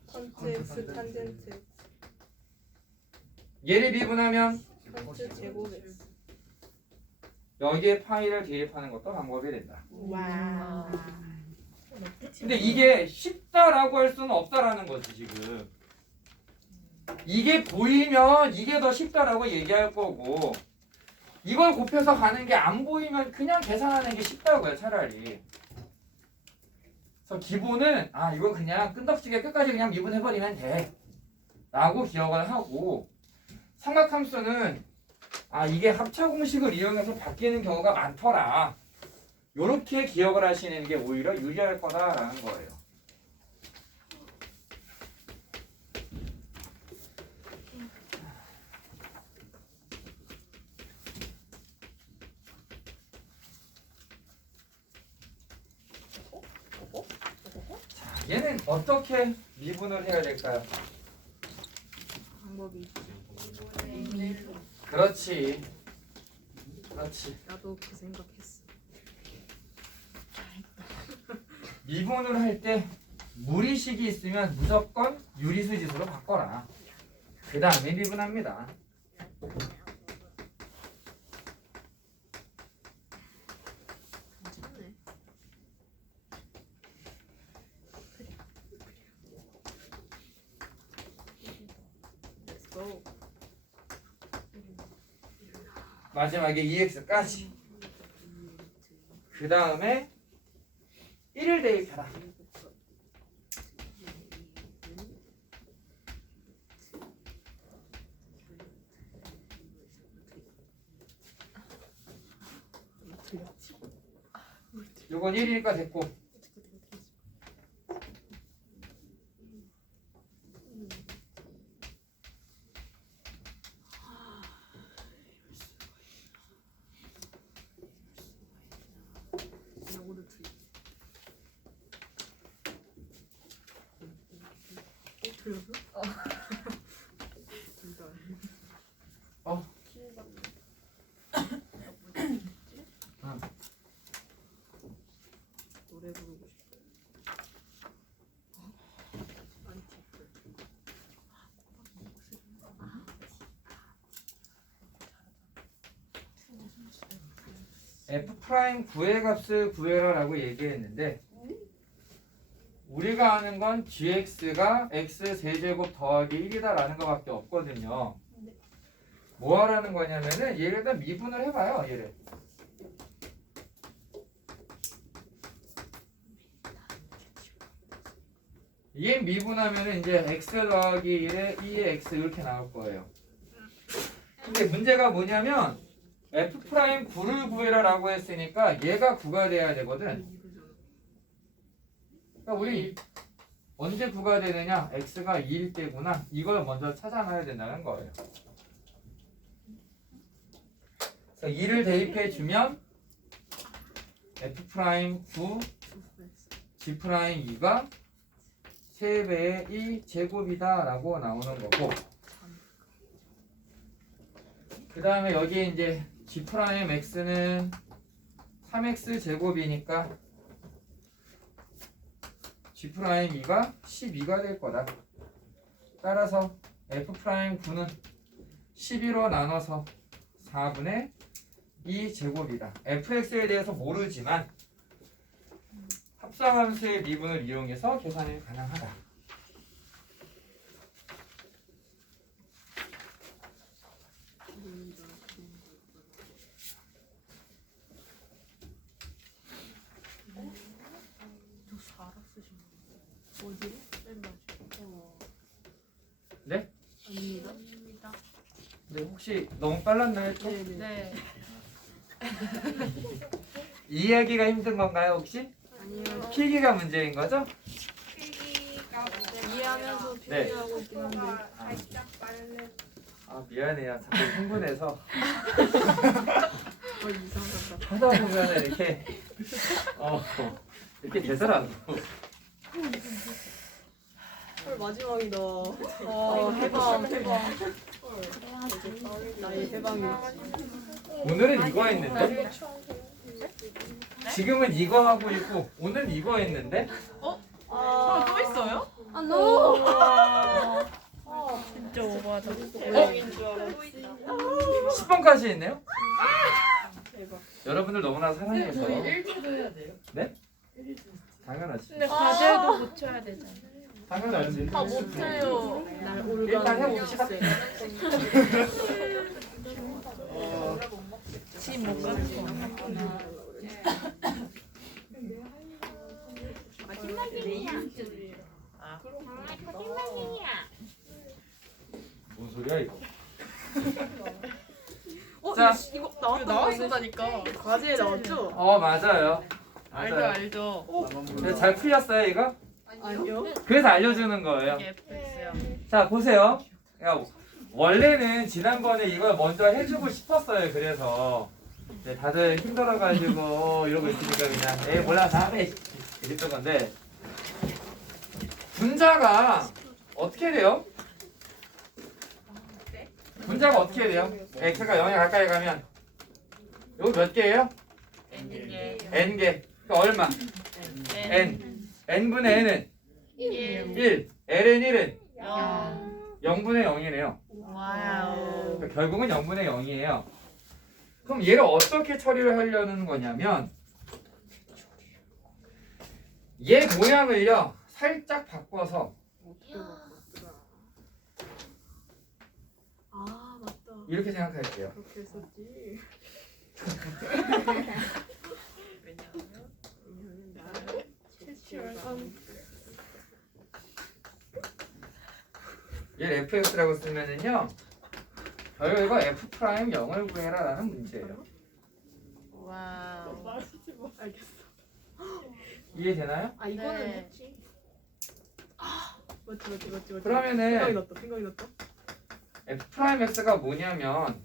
컨트 x 탄젠트 얘를 미분하면 컨트 제곱 x. 여기에 파이를 대입하는 것도 방법이 된다. 와. 근데 이게 쉽다라고 할 수는 없다라는 거지 지금. 이게 보이면 이게 더 쉽다라고 얘기할 거고 이걸 곱해서 가는 게 안 보이면 그냥 계산하는 게 쉽다고요 차라리. 그래서 기본은 이건 그냥 끈덕지게 끝까지 그냥 미분해버리면 돼 라고 기억을 하고 삼각함수는 이게 합차 공식을 이용해서 바뀌는 경우가 많더라. 요렇게 기억을 하시는 게 오히려 유리할 거다라는 거예요. 자, 얘는 어떻게 미분을 해야 될까요? 방법이 있지. 그렇지. 나도 그 생각했어. 미분을 할 때 무리식이 있으면 무조건 유리수 지수로 바꿔라. 그 다음에 미분합니다. 괜찮네. Let's go. 마지막에 2x까지. 그 다음에 1을 대입해라. 요건 1이니까 됐고 요거를 틀. 틀렸어? 둘다 노래 부르고 싶어. 아니 f' 구의 값을 구해라라고 얘기했는데 우리가 아는 건 gx가 x 세제곱 더하기 1이다라는 것밖에 없거든요. 뭐 하라는 거냐면은 얘를 일단 미분을 해봐요. 얘를. 얘 미분하면은 이제 x 더하기 1에 2의 x 이렇게 나올 거예요. 근데 문제가 뭐냐면 f'9를 구해라라고 했으니까 얘가 9가 돼야 되거든. 그러니까 우리 언제 9가 되느냐? x가 2일 때구나. 이걸 먼저 찾아놔야 된다는 거예요. 그래서 2를 대입해 주면 f'9 g'2가 3배의 2 제곱이다 라고 나오는 거고, 그 다음에 여기에 이제 g'x는 3x 제곱이니까 g'2가 12가 될 거다. 따라서 f'9는 12로 나눠서 4분의 2 제곱이다. fx에 대해서 모르지만 합성함수의 미분을 이용해서 계산이 가능하다. 어디? 맨 마지막. 네? 아닙니다. 네, 혹시 너무 빨랐나요? 또? 네. 이해하기가 힘든 건가요, 혹시? 아니요. 필기가 문제인 거죠? 필기가 이해하면서 네. 필기하고 있긴 한데. 살짝 빠른. 아, 미안해요. 자꾸 흥분해서 이상하다. 하다 보면 이렇게 되더라고. 헐 마지막이다. 해방. 나의 해방이었지. 오늘은 이거 했는데? 지금은 이거 하고 있고 오늘 이거 했는데? 또 있어요? 아, 너무. 진짜 오버하다. 해방인 줄 알았지. 10번까지 했네요? 대박. 여러분들 너무나 사랑해서. 일주도 해야 돼요? 네? 당연하지. 근데 과제도 고쳐야 되잖아. 당연하지. 다 못해요. 날 일단 해봅시다. 지못 가는 거. 뭔 소리야 이거? 자, 자. 이거 나왔었다니까. 과제에 나왔죠? 맞아요. 알죠, 맞아요. 알죠. 네, 잘 풀렸어요 이거? 아니요. 그래서 알려주는 거예요. FX야. 자 보세요. 야, 원래는 지난번에 이걸 먼저 해주고 싶었어요. 그래서 네, 다들 힘들어가지고 이러고 있으니까 그냥 에이 몰라 다음에 이랬던 건데, 분자가 어떻게 돼요? 분자가 어떻게 돼요? x가 0에 가까이 가면 이거 몇 개예요? n개. 그러니까 얼마? n분의 n은 1, ln 1은 0분의 0이네요. 와우. 그러니까 결국은 0분의 0이에요. 그럼 얘를 어떻게 처리를 하려는 거냐면 얘 모양을요 살짝 바꿔서 아, 맞다. 이렇게 생각할게요. 그렇게 했었지. 왜냐면 나를 채취한 얘를 fx라고 쓰면은요 결국 이거 f'0을 구해라 라는 문제예요. 와우. 말하지 마. 알겠어. 이해되나요? 아, 이거는 네. 했지. 맞지. 그러면은 생각이 났다. f'x가 뭐냐면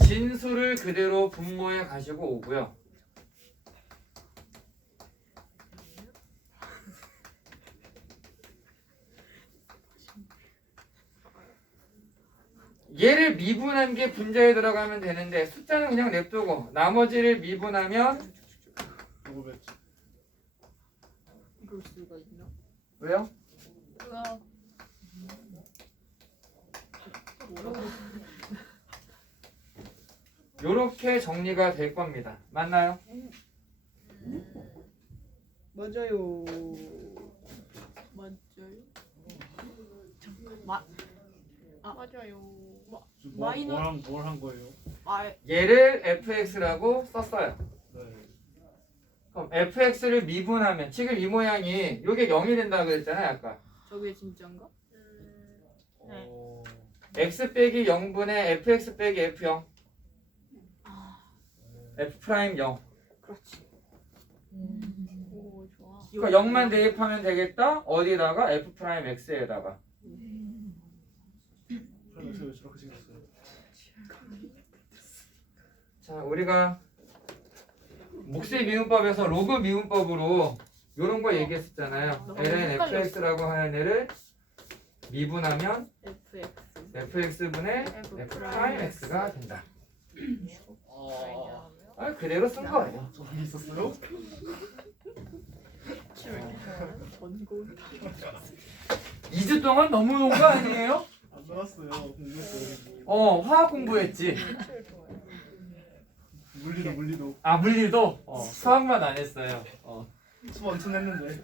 진수를 그대로 분모에 가지고 오고요. 얘를 미분한 게 분자에 들어가면 되는데 숫자는 그냥 냅두고 나머지를 미분하면 이럴 수가 있나? 왜요? 그거 요렇게 정리가 될 겁니다. 맞나요? 맞아요. 맞아요. 뭐랑 뭘 한 거예요? 얘를 fx라고 썼어요. 네. 그럼 fx를 미분하면 지금 이 모양이 요게 0이 된다고 그랬잖아요 아까. 저게 진짜인가? x 빼기 0분의 fx 빼기 f0 f 프라임 0. 그렇지. 오 좋아. 그러니까 0만 대입하면 되겠다. 어디다가 f 프라임 x에다가. 그래서 왜 저렇게 생겼어요? 자, 우리가 몫의 미분법에서 로그 미분법으로 요런 거 얘기했었잖아요. ln fx라고 하는 애를 미분하면 fx분의 f 프라임 x가 된다. 아, 그대로 쓴 거예요. 저기 있었어요? 전고. 2주 동안 너무 온 거 아니에요? 안 나왔어요. 공부했어요. 화학 공부했지. 물리도 아, 물리도? 수학만 안 했어요. 수업 엄청 했는데.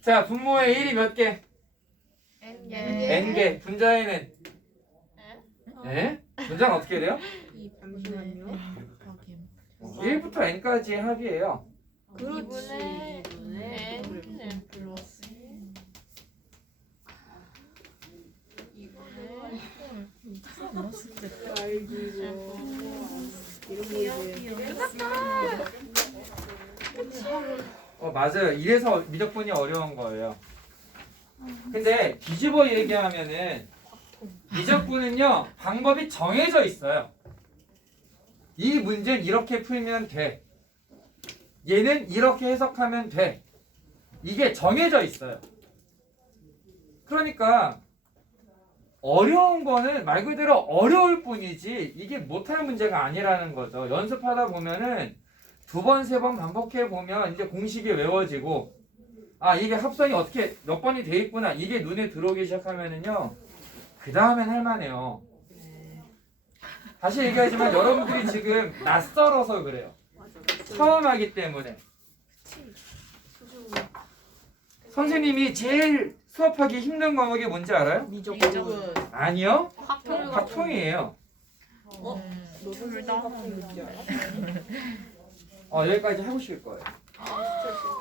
자, 분모의 1이 몇 개? N n개. 분자에는? 예? 분자는 어떻게 돼요? 잠시만요. 1부터 n까지 합이에요. 그렇지. N 플러스 2분의 알기고 이런 거 이제 맞아요. 이래서 미적분이 어려운 거예요. 근데 뒤집어 얘기하면은 미적분은요 방법이 정해져 있어요. 이 문제는 이렇게 풀면 돼. 얘는 이렇게 해석하면 돼. 이게 정해져 있어요. 그러니까 어려운 거는 말 그대로 어려울 뿐이지 이게 못할 문제가 아니라는 거죠. 연습하다 보면은 2번, 3번 반복해 보면 이제 공식이 외워지고 아 이게 합성이 어떻게 몇 번이 돼 있구나 이게 눈에 들어오기 시작하면은요 그 다음엔 할만해요. 다시 얘기하지만 여러분들이 지금 낯설어서 그래요. 처음 하기 때문에. 선생님이 제일 수업하기 힘든 과목이 뭔지 알아요? 미적분. 아니요. 학통. 확통이에요. 둘다 학통이지 않아? 여기까지 해보실 거예요.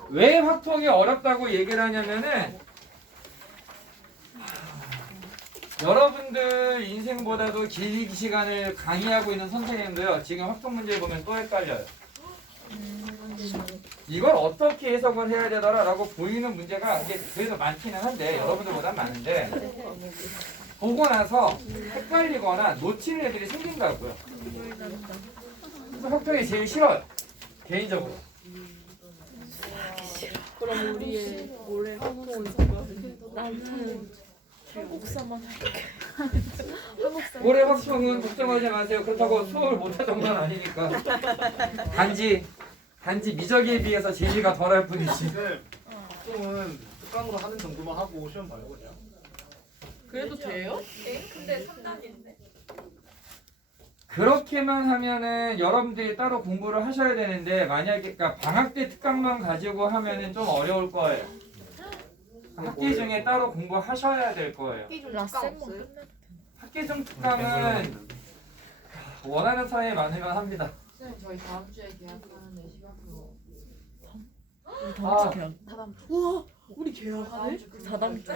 왜 확통이 어렵다고 얘기를 하냐면은 여러분들 인생보다도 긴 시간을 강의하고 있는 선생님도요 지금 확통 문제 보면 또 헷갈려요. 이걸 어떻게 해석을 해야 되더라 라고 보이는 문제가 이제 그래도 많기는 한데 여러분들보다 많은데 보고 나서 헷갈리거나 놓치는 애들이 생긴다고요. 그래서 확통이 제일 싫어요 개인적으로. 그럼 우리의 올해 학통은 누가? 나는 한국사만 할게. 올해 확통은 걱정하지 마세요. 그렇다고 수업을 못하던 건 아니니까. 단지 미적에 비해서 재미가 덜할 뿐이지. 근데 보통은 특강으로 하는 정도만 하고 시험 봐요 그냥. 그래도 돼요? 근데 3단인데. 그렇게만 하면은 여러분들이 따로 공부를 하셔야 되는데 만약에 그러니까 방학 때 특강만 가지고 하면은 좀 어려울 거예요. 학기 중에 따로 공부하셔야 될 거예요. 학기 중 특강은 원하는 사이에 많으면 합니다. 선생님 저희 다음 주에 계약하는데 시간표 우와, 우리 계약하네? 다다음 주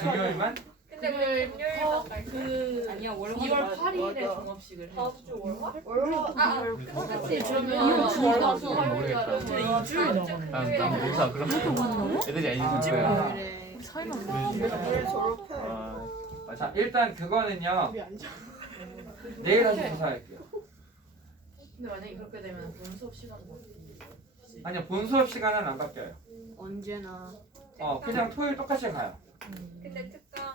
금요일만? 근데 왜 금요일만 갈까요? 아니야 월화 2월 8일에 맞아. 종합식을 해. 다음 주 월화? 월화. 그렇지 그러면 월화수 화요일 화요일 저희 2주일 남았네. 난 몰라. 그럼 애들이 알려줄 거야. 그래. 내일 졸업해. 자 일단 그거는요 우리 안 자. 내일 다시 조사할게요. 근데 만약에 그렇게 되면 본 수업 시간은 어떻게? 아니요 본 수업 시간은 안 바뀌어요. 언제나. 그냥 토요일 똑같이 가요. 근데 특강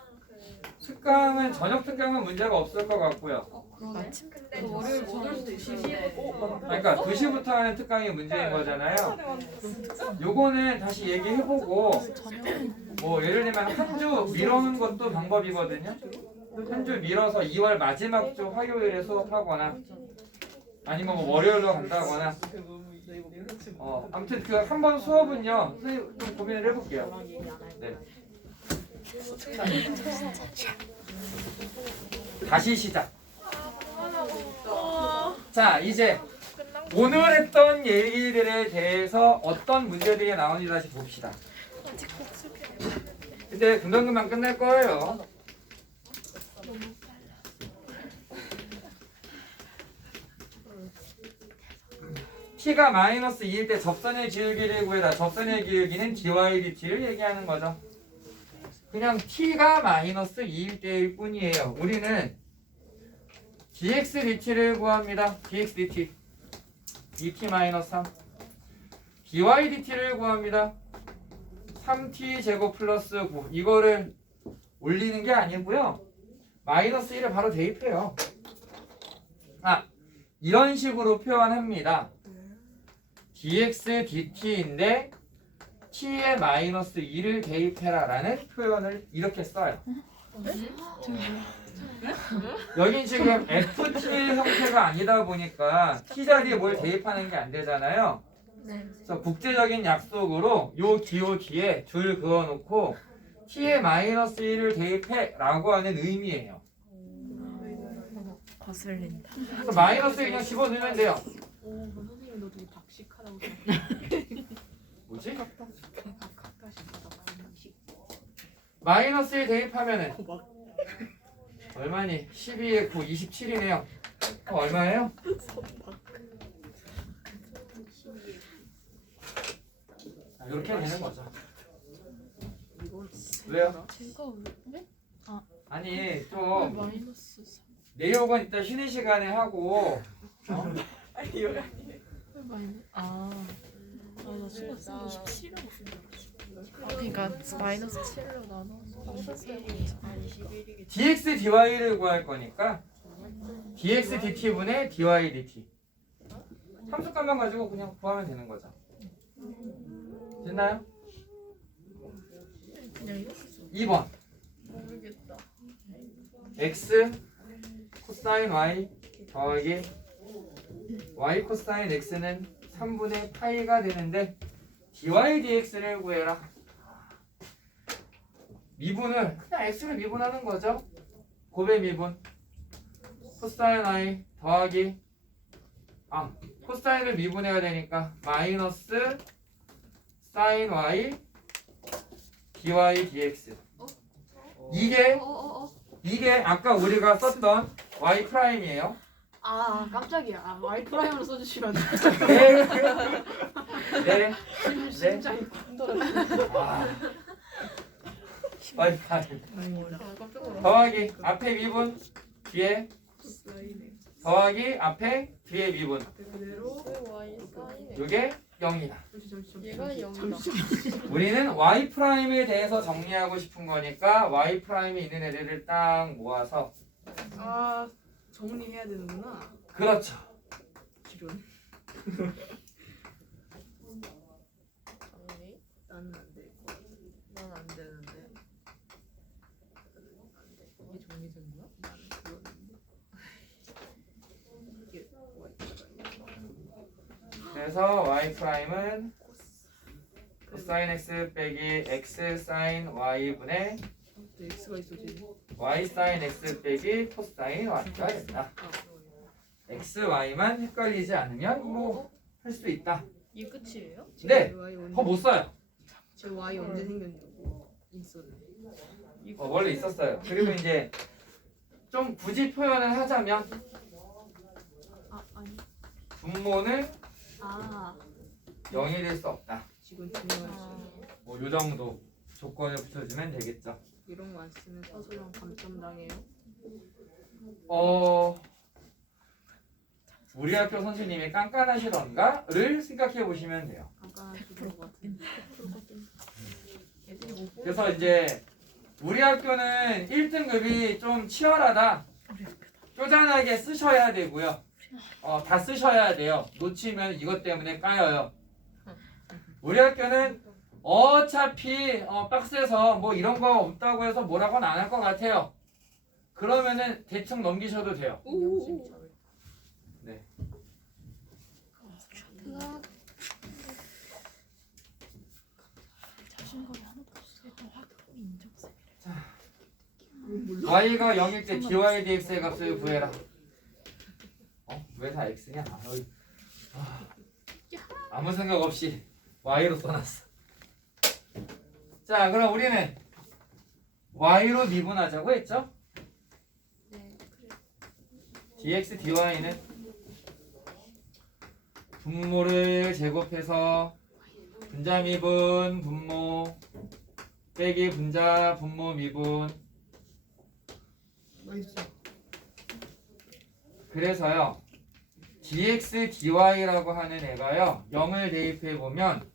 특강은 저녁 특강은 문제가 없을 것 같고요. 근데 월요일 저녁 수도 있는데. 그러니까 2시부터 하는 특강이 문제인 거잖아요. 요거는 다시 얘기해보고 뭐 예를 들면 한 주 미루는 것도 방법이거든요. 한 주 미뤄서 2월 마지막 주 화요일에 수업하거나 아니면 뭐 월요일로 간다거나 아무튼 그 한 번 수업은요 선생님 좀 고민을 해볼게요. 네. 다시 시작. 자 이제 오늘 했던 얘기들에 대해서 어떤 문제들이 나오는지 다시 봅시다. 근데 금방금방 끝날 거예요. t가 마이너스 2일 때 접선의 기울기를 구해라. 접선의 기울기는 dydt를 얘기하는 거죠. 그냥 t가 마이너스 2일 때일 뿐이에요. 우리는 dx dt를 구합니다. dx dt dt 마이너스 3 dy dt를 구합니다. 3t 제곱 플러스 9 이거를 올리는 게 아니고요. 마이너스 1을 바로 대입해요. 이런 식으로 표현합니다. dx dt인데 t에 마이너스 2를 대입해라 라는 표현을 이렇게 써요. 여긴 지금 ft 형태가 아니다 보니까 t 자리에 뭘 대입하는 게 안 되잖아요. 그래서 국제적인 약속으로 요 기호 뒤에 줄 그어놓고 t에 마이너스 1을 대입해 라고 하는 의미예요. 거슬린다. 그래서 마이너스 1 그냥 집어넣으면 돼요. 선생님 너 되게 박식하다고 생각해. 뭐지? 가까시하다 박식. 마이너스 1 대입하면은 얼마니? 12에 9, 27이네요. 얼마예요? 이렇게 되는 거죠. 왜요? 제가 왜? 아니 좀 마이너스 3. 내용은 이따 쉬는 시간에 하고 왜 마이너스? 나 수가 27이라고 생각했어. 그러니까 마이너스 7로 나눠서 dx dy를 구할 거니까 dx dt분의 dy dt 함수값만 가지고 그냥 구하면 되는 거죠. 됐나요? 그냥 이렇게 2번 모르겠다. x 코사인 y 더하기 y 코사인 x는 3분의 파이가 되는데 dy dx를 구해라. 미분을 그냥 x를 미분하는 거죠. 곱의 미분 코사인 y 더하기 코사인을 미분해야 되니까 마이너스 사인 y dy dx 이게 아까 우리가 썼던 y 프라임이에요. 아 깜짝이야. Y 프라임으로 써주시면 네. 심장이 꽉 떨어져. y 프라임 더하기 앞에 미분 뒤에 더하기 앞에 뒤에 미분 Y 사인. 이게 0이다. 얘가 0이다. 우리는 y 프라임에 대해서 정리하고 싶은 거니까 y 프라임에 있는 애들을 딱 모아서 아 정리해야 되는구나. 그렇죠. 기론. 나는 안 돼. 난 안 되는데. 이게 정리된 거야? 나는 그러는데. 이게 그래서 y 프라임은 코사인 x 빼기 x 사인 y 분의 X가 있어지네. y 사인 x 빼기 코사인 y가 된다. x, y만 헷갈리지 않으면 뭐 할 수 있다. 이 끝이에요? 네, Y 더 못 써요. 제 Y 언제 생겼냐고 있었네. 원래 있었어요. 그리고 이제 좀 굳이 표현을 하자면 아니. 분모는 아 0이 될 수 없다. 지금 중요하지. 뭐 요 정도 조건을 붙여주면 되겠죠. 이런 거 안 쓰면 서술형 감점 당해요. 우리 학교 선생님이 깐깐하시던가를 생각해 보시면 돼요. 깐깐하시던 것 같은데. 애들이 못 보고. 그래서 이제 우리 학교는 1등급이 좀 치열하다. 쪼잔하게 쓰셔야 되고요. 다 쓰셔야 돼요. 놓치면 이것 때문에 까여요. 우리 학교는 어차피 빡세서 뭐 이런 거 없다고 해서 뭐라고는 안 할 것 같아요. 그러면은 대충 넘기셔도 돼요. 네. y가 0일 때 dy dx의 값을 구해라. 왜 다 x냐? 아무 생각 없이 y로 써놨어. 자, 그럼 우리는 y로 미분하자고 했죠? 네. dx dy는 분모를 제곱해서 분자 미분 분모 빼기 분자 분모 미분. 그래서요 dx dy라고 하는 애가요 0을 대입해 보면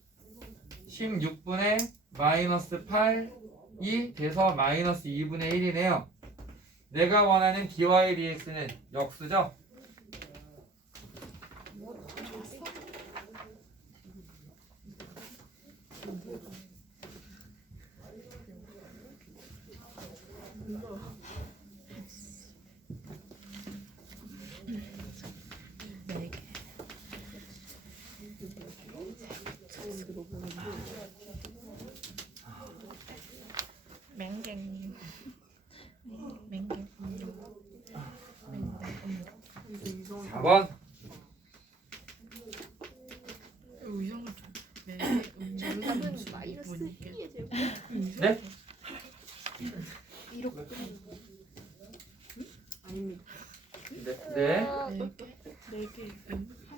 16분의 마이너스 8이 돼서 마이너스 2분의 1이네요. 내가 원하는 dy dx는 역수죠. 맹갱. 맹갱. 4번 이상을 좀. 정답은 마이너스 2의 제곱. 네? 네.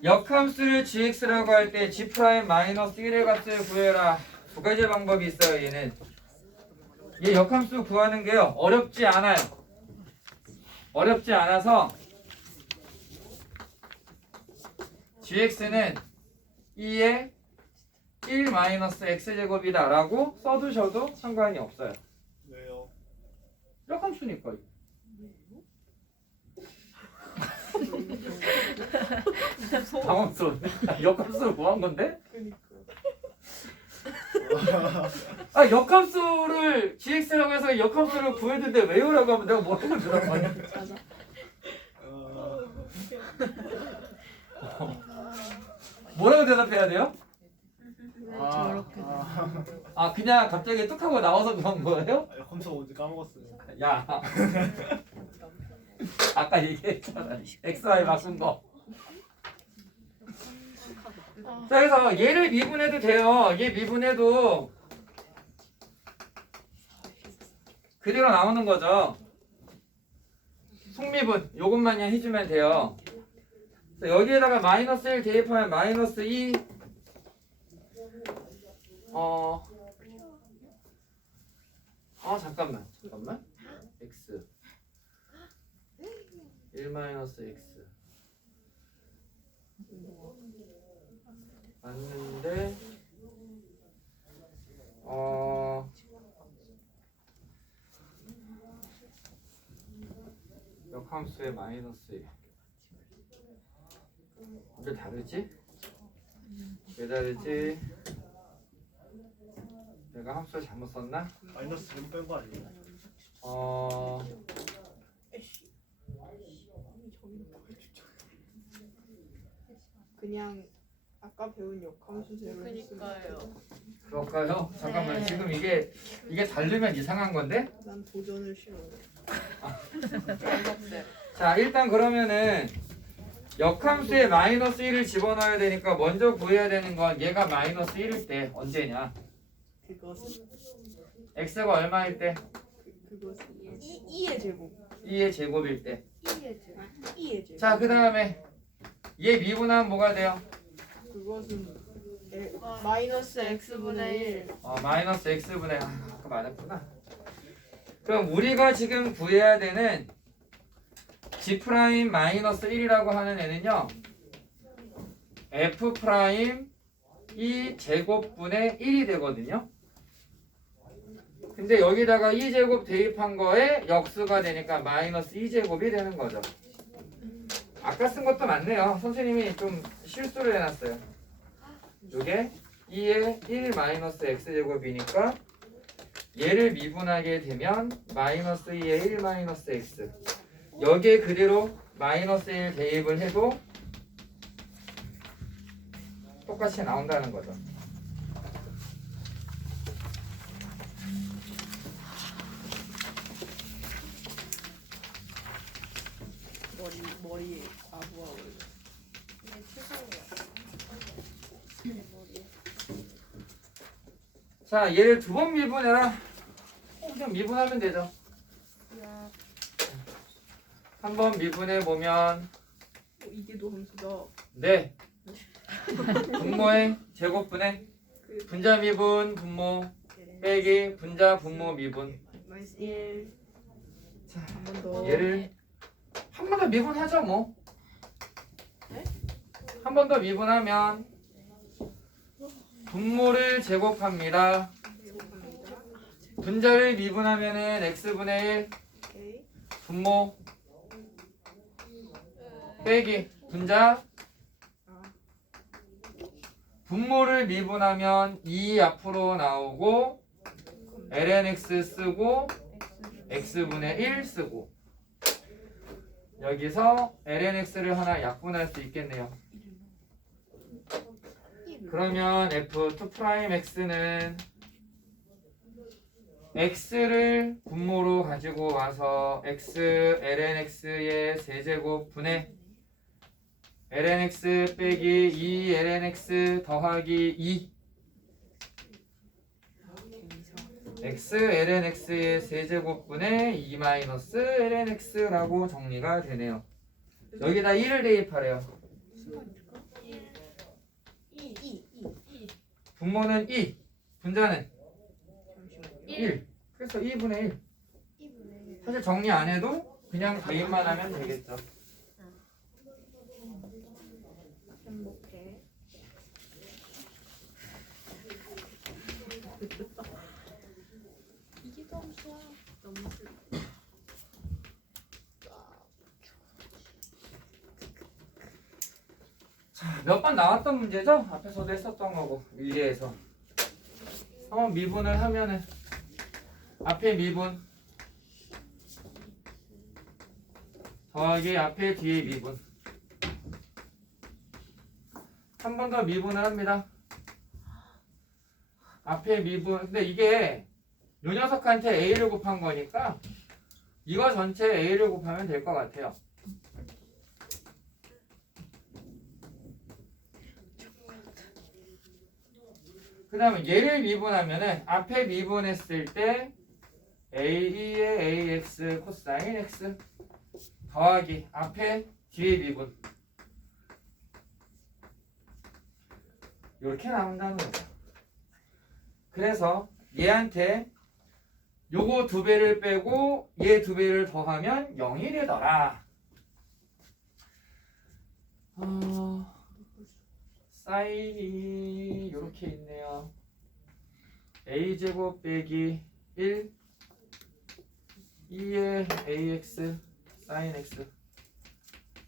역함수를 gx라고 할 때 g 프라임 마이너스 1의 값을 구해라. 두 가지 방법이 있어요. 얘는 얘 역함수 구하는 게요 어렵지 않아요. 어렵지 않아서 gx는 2의 1 마이너스 x제곱이다 라고 써두셔도 상관이 없어요. 왜요? 역함수니까. 당황스러운데? 역함수를 구한 건데? 아 역함수를 gx라고 해서 역함수를 구했는데 왜요라고 하면 내가 뭐라고 대답하냐? 뭐라고 대답해야 돼요? 저렇게 아 그냥 갑자기 뚝 하고 나와서 그런 거예요? 컴퓨터 언제 까먹었어요. 야 아까 얘기했잖아 xy 바꾼 거. 자 그래서 얘를 미분해도 돼요. 얘 미분해도 그대로 나오는 거죠. 속미분 요것만 그냥 해주면 돼요. 여기에다가 마이너스 1 대입하면 마이너스 2 잠깐만 x 1 마이너스 x 맞는데 역함수의 마이너스 1 왜 다르지? 왜 다르지? 내가 함수를 잘못 썼나? 마이너스 1 뺀 거 아니에요? 그냥 아까 배운 역함수대로 그니까요. 그럴까요? 잠깐만 네. 지금 이게 다르면 이상한 건데? 난 도전을 싫어해. 자 일단 그러면은 역함수에 마이너스 1을 집어넣어야 되니까 먼저 구해야 되는 건 얘가 마이너스 1일 때 언제냐? 그것은 x가 얼마일 때? 그것은 2의 제곱. 2의 제곱일 때. 2의 제곱. 2의 제곱. 자 그 다음에 얘 미분하면 뭐가 돼요? 그것은 마이너스 x분의 1. 마이너스 x분의 아까 말했구나. 그럼 우리가 지금 구해야 되는 g 프라임 마이너스 1이라고 하는 애는요 f 프라임 2 제곱분의 1이 되거든요. 근데 여기다가 2제곱 대입한 거에 역수가 되니까 마이너스 2제곱이 되는 거죠. 아까 쓴 것도 맞네요. 선생님이 좀 실수를 해놨어요. 이게 2의 1 마이너스 x제곱이니까 얘를 미분하게 되면 마이너스 2에 1 마이너스 x 여기에 그대로 마이너스 1 대입을 해도 똑같이 나온다는 거죠. 머리에 아부하고. 이게 최선이야. 자, 얘를 두 번 미분해라. 그냥 미분하면 되죠. 한 번 미분해 보면 이게 노함수다. 네. 분모의 제곱분해 분자 미분 분모 빼기 분자 분모 미분. 마이너스 1. 자, 한 번 더. 얘를 한 번 더 미분하죠 뭐. 네? 한 번 더 미분하면 분모를 제곱합니다. 제곱합니다. 분자를 미분하면은 x분의 1 오케이. 분모 빼기 분자 분모를 미분하면 2 앞으로 나오고 lnx 쓰고 x분의 1 쓰고 여기서 lnx를 하나 약분할 수 있겠네요. 그러면 f2'x는 x를 분모로 가지고 와서 x lnx의 세제곱 분의 lnx 빼기 2 lnx 더하기 2 x lnx의 세제곱분의 2 마이너스 lnx라고 정리가 되네요. 여기다 1을 대입하래요. 분모는 2, 분자는 1. 그래서 2분의 1. 사실 정리 안 해도 그냥 대입만 하면 되겠죠. 행복해. 이게 너무 좋아. 너무 슬. 몇 번 나왔던 문제죠? 앞에서도 했었던 거고 위에서 한번 미분을 하면은 앞에 미분 더하기 앞에 뒤에 미분 한 번 더 미분을 합니다. 앞에 미분 근데 이게 요 녀석한테 a를 곱한 거니까 이거 전체 a를 곱하면 될 것 같아요. 그 다음에 얘를 미분하면은 앞에 미분했을 때 a2의 ax 코사인 x 더하기 앞에 뒤에 미분 이렇게 나온다는 거죠. 그래서 얘한테 요거 2배를 빼고 얘 2배를 더하면 0이 되더라. 사인이 이렇게 있네요. a제곱 빼기 1 2의 ax 사인 x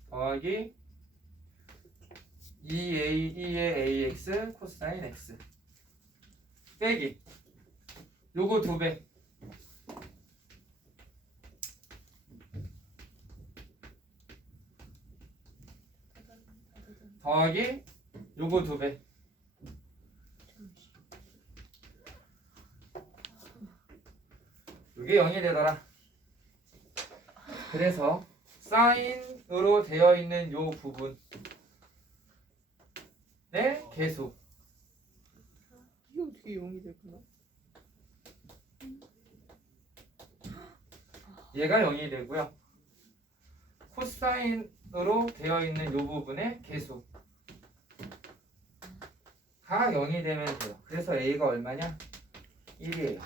더하기 2a2의 ax 코사인 x 빼기 요거 2배 더하기 요거 2배 요게 0이 되더라. 그래서 사인으로 되어 있는 요 부분의 계수 이게 어떻게 0이 됐구나. 얘가 0이 되고요. 코사인으로 되어 있는 요 부분의 계수가 0이 되면 돼요. 그래서 a가 얼마냐? 1이에요.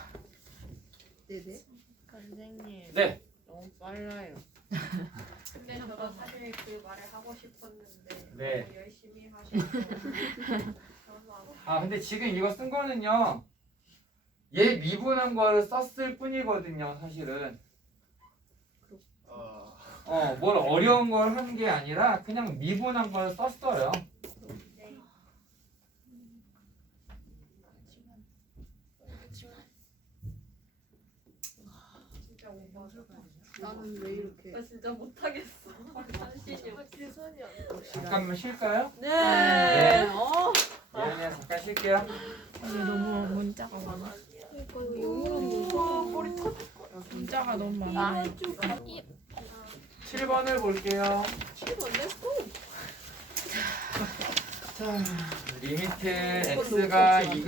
네네. 선생님. 네. 너무 빨라요. 근데 저도 사실 그 말을 하고 싶었는데 네. 너무 열심히 하셔서 너무 아 근데 지금 이거 쓴 거는요. 얘 미분한 거를 썼을 뿐이거든요. 사실은. 뭘 어려운 걸 한 게 아니라 그냥 미분한 걸 썼어요. 나는 왜 이렇게 나 진짜 못하겠어. 자신이 없어. 최선이 안 잠깐만 쉴까요? 네. 네. 어. 예은이야 잠깐 쉴게요. 너무 문자가 많아. 머리 터질 거야. 문자가 너무 많아. 7번을 볼게요. 7번 렛츠고. 자, 리미트 x가 1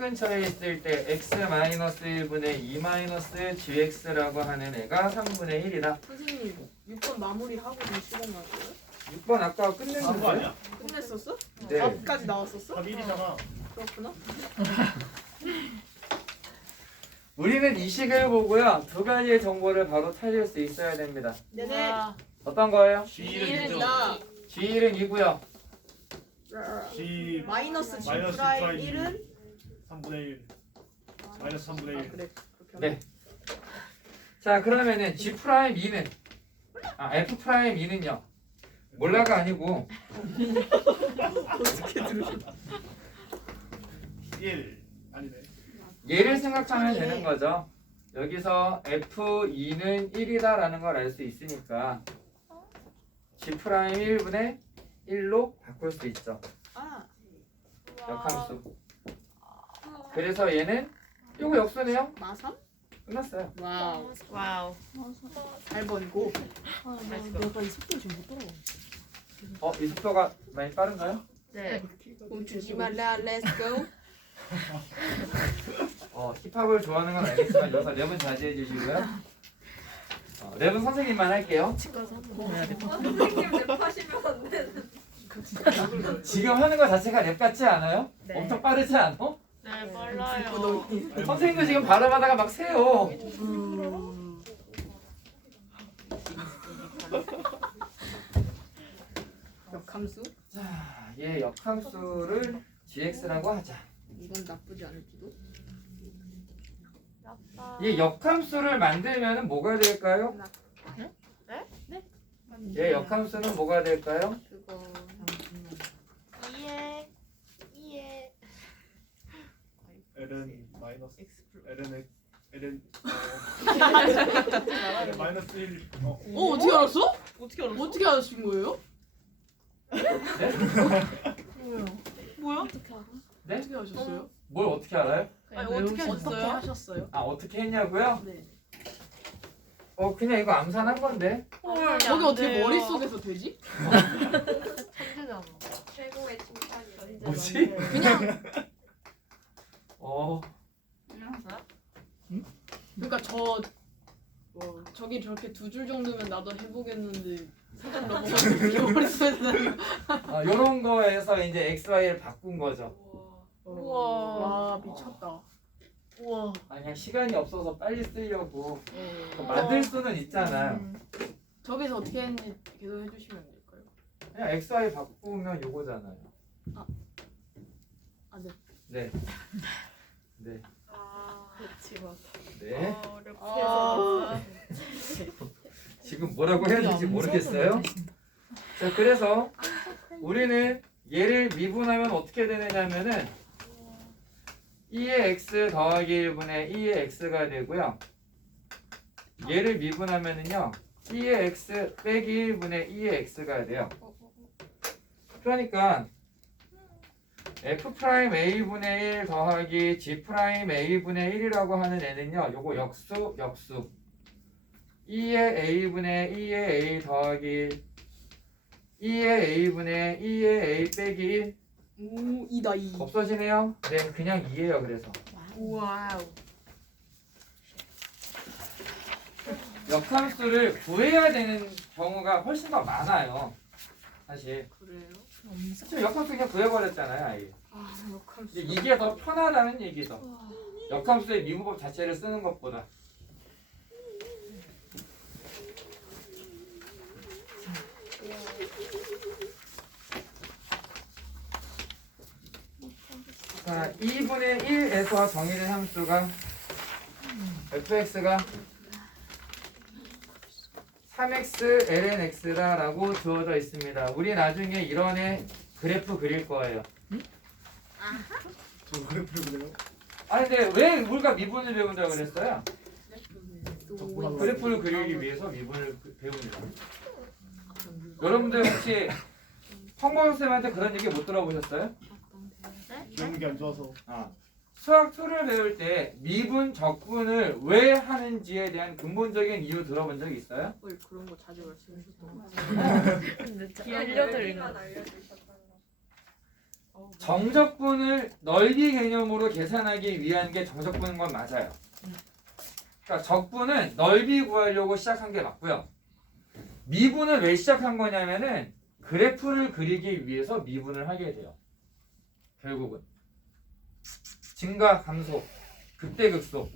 근처에 있을 때 x-1분의 2-gx라고 하는 애가 3분의 1이다. 선생님 6번 마무리하고 좀 7번 갈게요. 6번 아까 다거 끝냈는데? 아니야? 끝냈었어? 네. 앞까지 나왔었어? 답 1이잖아. 그렇구나. 우리는 이 식을 보고요. 두 가지의 정보를 바로 찾을 수 있어야 됩니다. 네네. 어떤 거예요? G1은 나 G1은 2고요. G 마이너스 G 마이너스 프라임 프라임 1은 3분의 1 마이너스 3분의 1 그래. 그렇게 하면 네. 자, 그러면은 G'2는 F'2는요. 몰라가 아니고 어떻게 들으셨 1 아니네. 얘를 생각하면 되는 거죠. 여기서 F2는 1이다라는 걸 알 수 있으니까 G'1분의 1로 바꿀 수 있죠. 아, 역함수. 그래서 얘는 요거 역수네요. 마삼? 끝났어요. 와우. 와우. 8번 고. 내가 이 속도 지금 못 따라가. 이 속도가 많이 빠른가요? 네. 멈추지 말라. 렛츠고. 힙합을 좋아하는 건 알겠지만 여기서 랩은 자제해 주시고요. 랩은 선생님만 할게요. 선생님 랩하시면 안 되는. 지금 하는 거 자체가 랩 같지 않아요? 네. 엄청 빠르지 않아? 네, 빨라요. 선생님도 지금 발음하다가 막 세요. 역함수? 자, 얘 역함수를 gx라고 하자. 이건 나쁘지 않을지도. 얘 역함수를 만들면 뭐가 될까요? 얘 역함수는 뭐가 될까요? 그거 이해. L은 마이너스 L은 L은 마이너스 1 어떻게 알았어? 어떻게 알았어? 어떻게 아신 거예요? 뭐야? 네? 어떻게 아셨어요? 뭘 어떻게 알아요? 아니, 어떻게 하셨어요? 어떻게 했냐고요? 네. 그냥 이거 암산한 건데. 거기 어떻게 머릿속에서 되지? 천재잖아. 최고의 칭찬이네. 뭐지? 그냥 그러니까 저기 저렇게 두 줄 정도면 나도 해보겠는데 살짝 넘어가지고 머릿속에서 요런 거에서 이제 x, y를 바꾼 거죠. 우와. 와 미쳤다. 우와. 그냥 시간이 없어서 빨리 쓰려고 만들 수는 있잖아요. 저기서 어떻게 했는지 계속 해주시면 될까요? 그냥 x, y 바꾸면 요거잖아요. 아, 네. 네. 네. 그렇지만. 네. 아, 지금 뭐라고 해야 될지 모르겠어요. 자, 그래서 우리는 얘를 미분하면 어떻게 되느냐면은 2의 x 더하기 1분의 2의 x가 되고요. 얘를 미분하면은요 2의 x 빼기 1분의 2의 x가 돼요. 그러니까 f'a분의 1 더하기 g'a분의 1이라고 하는 애는요 요거 역수 2의 a분의 2의 a 더하기 2의 a분의 2의 a 빼기 1 오, 2다 2. 없어지네요. 네, 그냥 2예요. 그래서 와우. 역함수를 구해야 되는 경우가 훨씬 더 많아요. 사실 그래요? 지금 역함수 그냥 구해버렸잖아요. 아예. 아, 역함수. 근데 이게 더 편하다는 얘기죠. 역함수의 미분법 자체를 쓰는 것보다. 자, 2분의 1에서 정의된 함수가 fx가 3x ln x라고 주어져 있습니다. 우리 나중에 이런 애 그래프 그릴 거예요. 저 그래프를 그래요? 아니 근데 왜 우리가 미분을 배운다고 그랬어요? 그래프를 그리기 위해서 미분을 배웁니다. 여러분들 혹시 황보영 쌤한테 그런 얘기 못 들어보셨어요? 기억력이 안 좋아서. 수학 2를 배울 때 미분, 적분을 왜 하는지에 대한 근본적인 이유 들어본 적 있어요? 그런 거 자주 말씀해주셨던 것 같아요. 근데 알려드린 거. 알려주셨던 거. 정적분을 넓이 개념으로 계산하기 위한 게 정적분인 건 맞아요. 그러니까 적분은 넓이 구하려고 시작한 게 맞고요. 미분을 왜 시작한 거냐면은 그래프를 그리기 위해서 미분을 하게 돼요. 결국은 증가, 감소, 극대극소.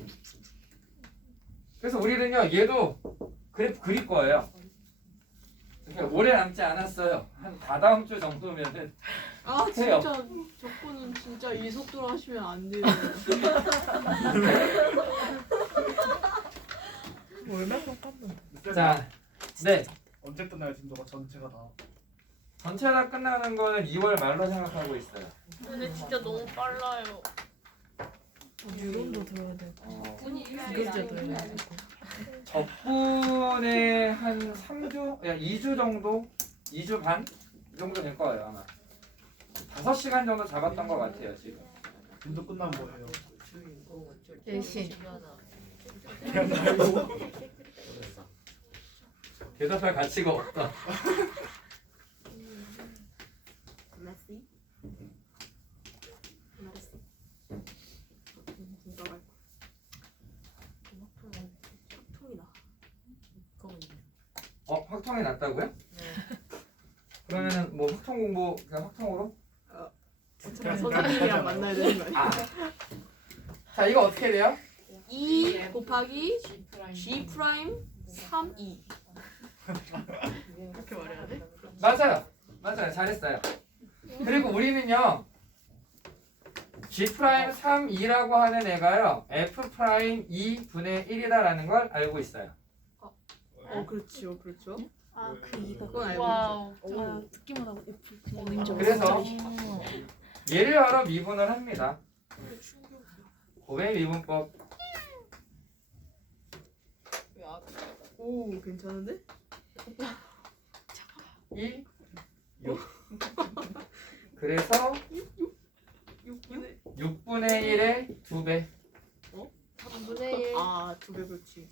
그래서 우리는요 얘도 그래프 그릴 거예요. 그러니까 오래 남지 않았어요. 한 다다음 주 정도면은 아 해요. 진짜 적분은 진짜 이 속도로 하시면 안 돼요. 얼마나 깠는데? 자, 네. 언제 끝나요 진도가 전체가 다? 전체 다 끝나는 거는 2월 말로 생각하고 있어요. 근데 진짜 너무 빨라요. 유론도 들어야 되고 분이 기급제도 해야 되고. 적분에 한 3주, 2주 정도? 2주 반? 이 정도 될 거예요 아마. 5시간 정도 잡았던 것 같아요 지금. 진도 끝나면 뭐예요? 10시. 그냥 말고. 대답할 가치가 없다. 확통이 났다고요? 그러면은 뭐 확통 공부 그냥 확통으로? 선생님이랑 만나야 되는 거 아니야? 자 이거 어떻게 돼요? 2 곱하기 G 프라임 3E. 그렇게 말해야 돼? 맞아요 잘했어요. 그리고 우리는요 G'3,2라고 하는 애가요 F'2분의 1이다라는 걸 알고 있어요. 그렇죠. 아, 그 이거. 그건 알고 와우. 있죠. 아, 듣기만 하고 F 인정. 그래서 얘를 여러 미분을 합니다. 고백 미분법. 오 괜찮은데? 2, 6. 그래서 6분의 1의 2배. 3분의 1. 아 2배 그렇지.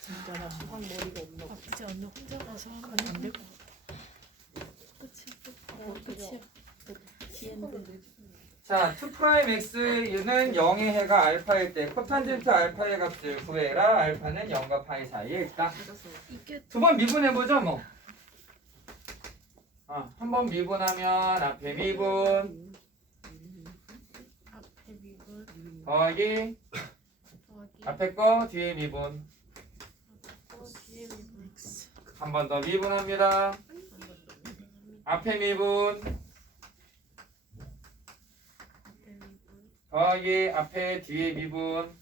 진짜 나 수학 머리가 없나 봐. 아프지 않나? 혼자 가서 하면 안 될 것 같아. 끝이야. 자, 2'x는 0의 해가 알파일 때 코탄젠트 알파의 값을 구해라. 알파는 0과 파이 사이에 있다. 이게 두 번 미분해보죠 뭐. 한 번 미분하면 앞에 미분 앞에 미분. 더하기 앞에 거 뒤에 미분. 뒤에 미분. 한 번 더 미분합니다. 앞에 미분 더하기 앞에 뒤에 미분.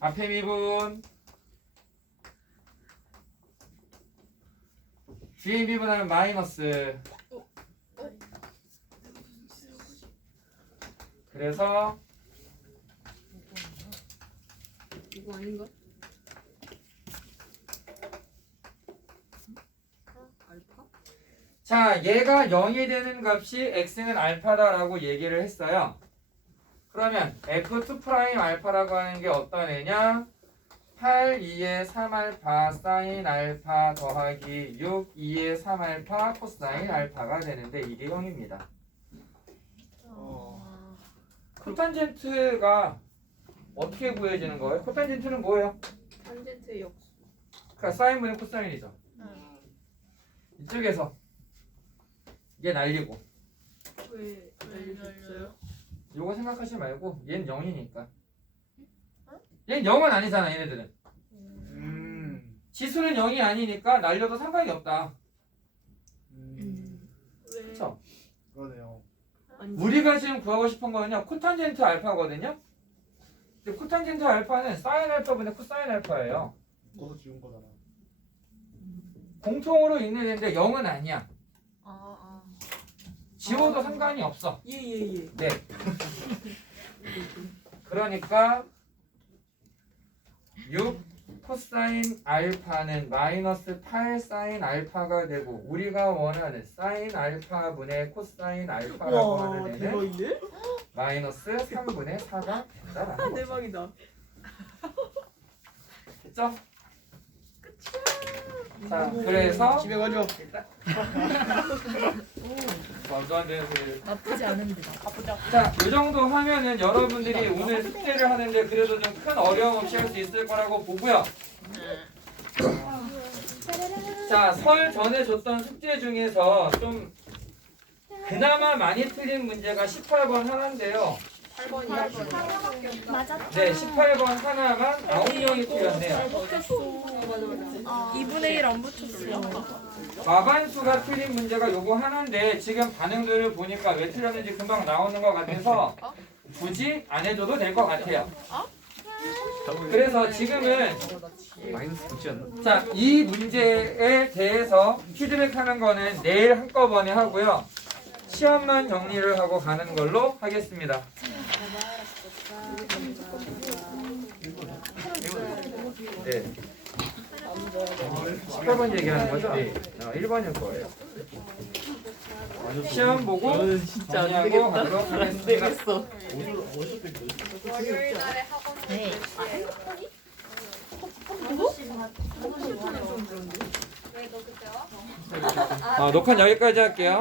앞에 미분 뒤에 미분하면 마이너스. 그래서 이거 아닌가? 알파? 자, 얘가 0이 되는 값이 x는 알파다라고 얘기를 했어요. 그러면 f2' 알파라고 하는 게 어떤 애냐? 8, 2의 3알파 사인 알파 더하기 6, 2의 3알파 코사인 알파가 되는데 이게 0입니다. 코탄젠트가 어떻게 구해지는 거예요? 코탄젠트는 뭐예요? 탄젠트의 역수. 그러니까 사인분의 코사인이죠. 이쪽에서 얘 날리고 왜 알려줬어요? 요거 생각하지 말고 얘는 0이니까. 얘는 0은 아니잖아 얘네들은. 지수는 0이 아니니까 날려도 상관이 없다. 그쵸? 그러네요. 우리가 지금 구하고 싶은 거는요 코탄젠트 알파거든요. 근데 코탄젠트 알파는 사인 알파분의 코사인 알파예요. 그거 지운 거잖아. 공통으로 있는 애인데 0은 아니야. 지워도 상관이 없어. 예예예. 네. 그러니까 6 코사인 알파는 마이너스 8 사인 알파가 되고 우리가 원하는 사인 알파분의 코사인 알파라고 와 하는 애는 대박이네. 마이너스 3분의 4가 된다라는 거죠. 대박이다. 됐죠? 자, 그래서 집에 가죠. 말도 안 되는 소리. 나쁘지 않은데. 자, 이 정도 하면은 여러분들이 오늘 숙제를 하는데 그래도 좀 큰 어려움 없이 할 수 있을 거라고 보고요. 자, 설 전에 줬던 숙제 중에서 좀 그나마 많이 틀린 문제가 18번 하나인데요. 8번이요. 맞았다. 네, 18번 하나만 9명이 틀렸네요. 2분의 1 안 붙였어. 과반수가 틀린 문제가 요거 하나인데 지금 반응들을 보니까 왜 틀렸는지 금방 나오는 것 같아서 굳이 안 해줘도 될 것 같아요. 그래서 지금은 마이너스 9였나? 자, 이 문제에 대해서 피드백하는 거는 내일 한꺼번에 하고요. 시험만 정리를 하고 가는 걸로 하겠습니다. 네. 18번 얘기하는 거죠? 네. 1번일 거예요. 시험 보고 저는 진짜 안 정리하고 되겠다. 가도록 안 하겠습니다. 되겠어. 월요일 날에 학원 네. 왜 너 그때 와? 녹화는 여기까지 할게요.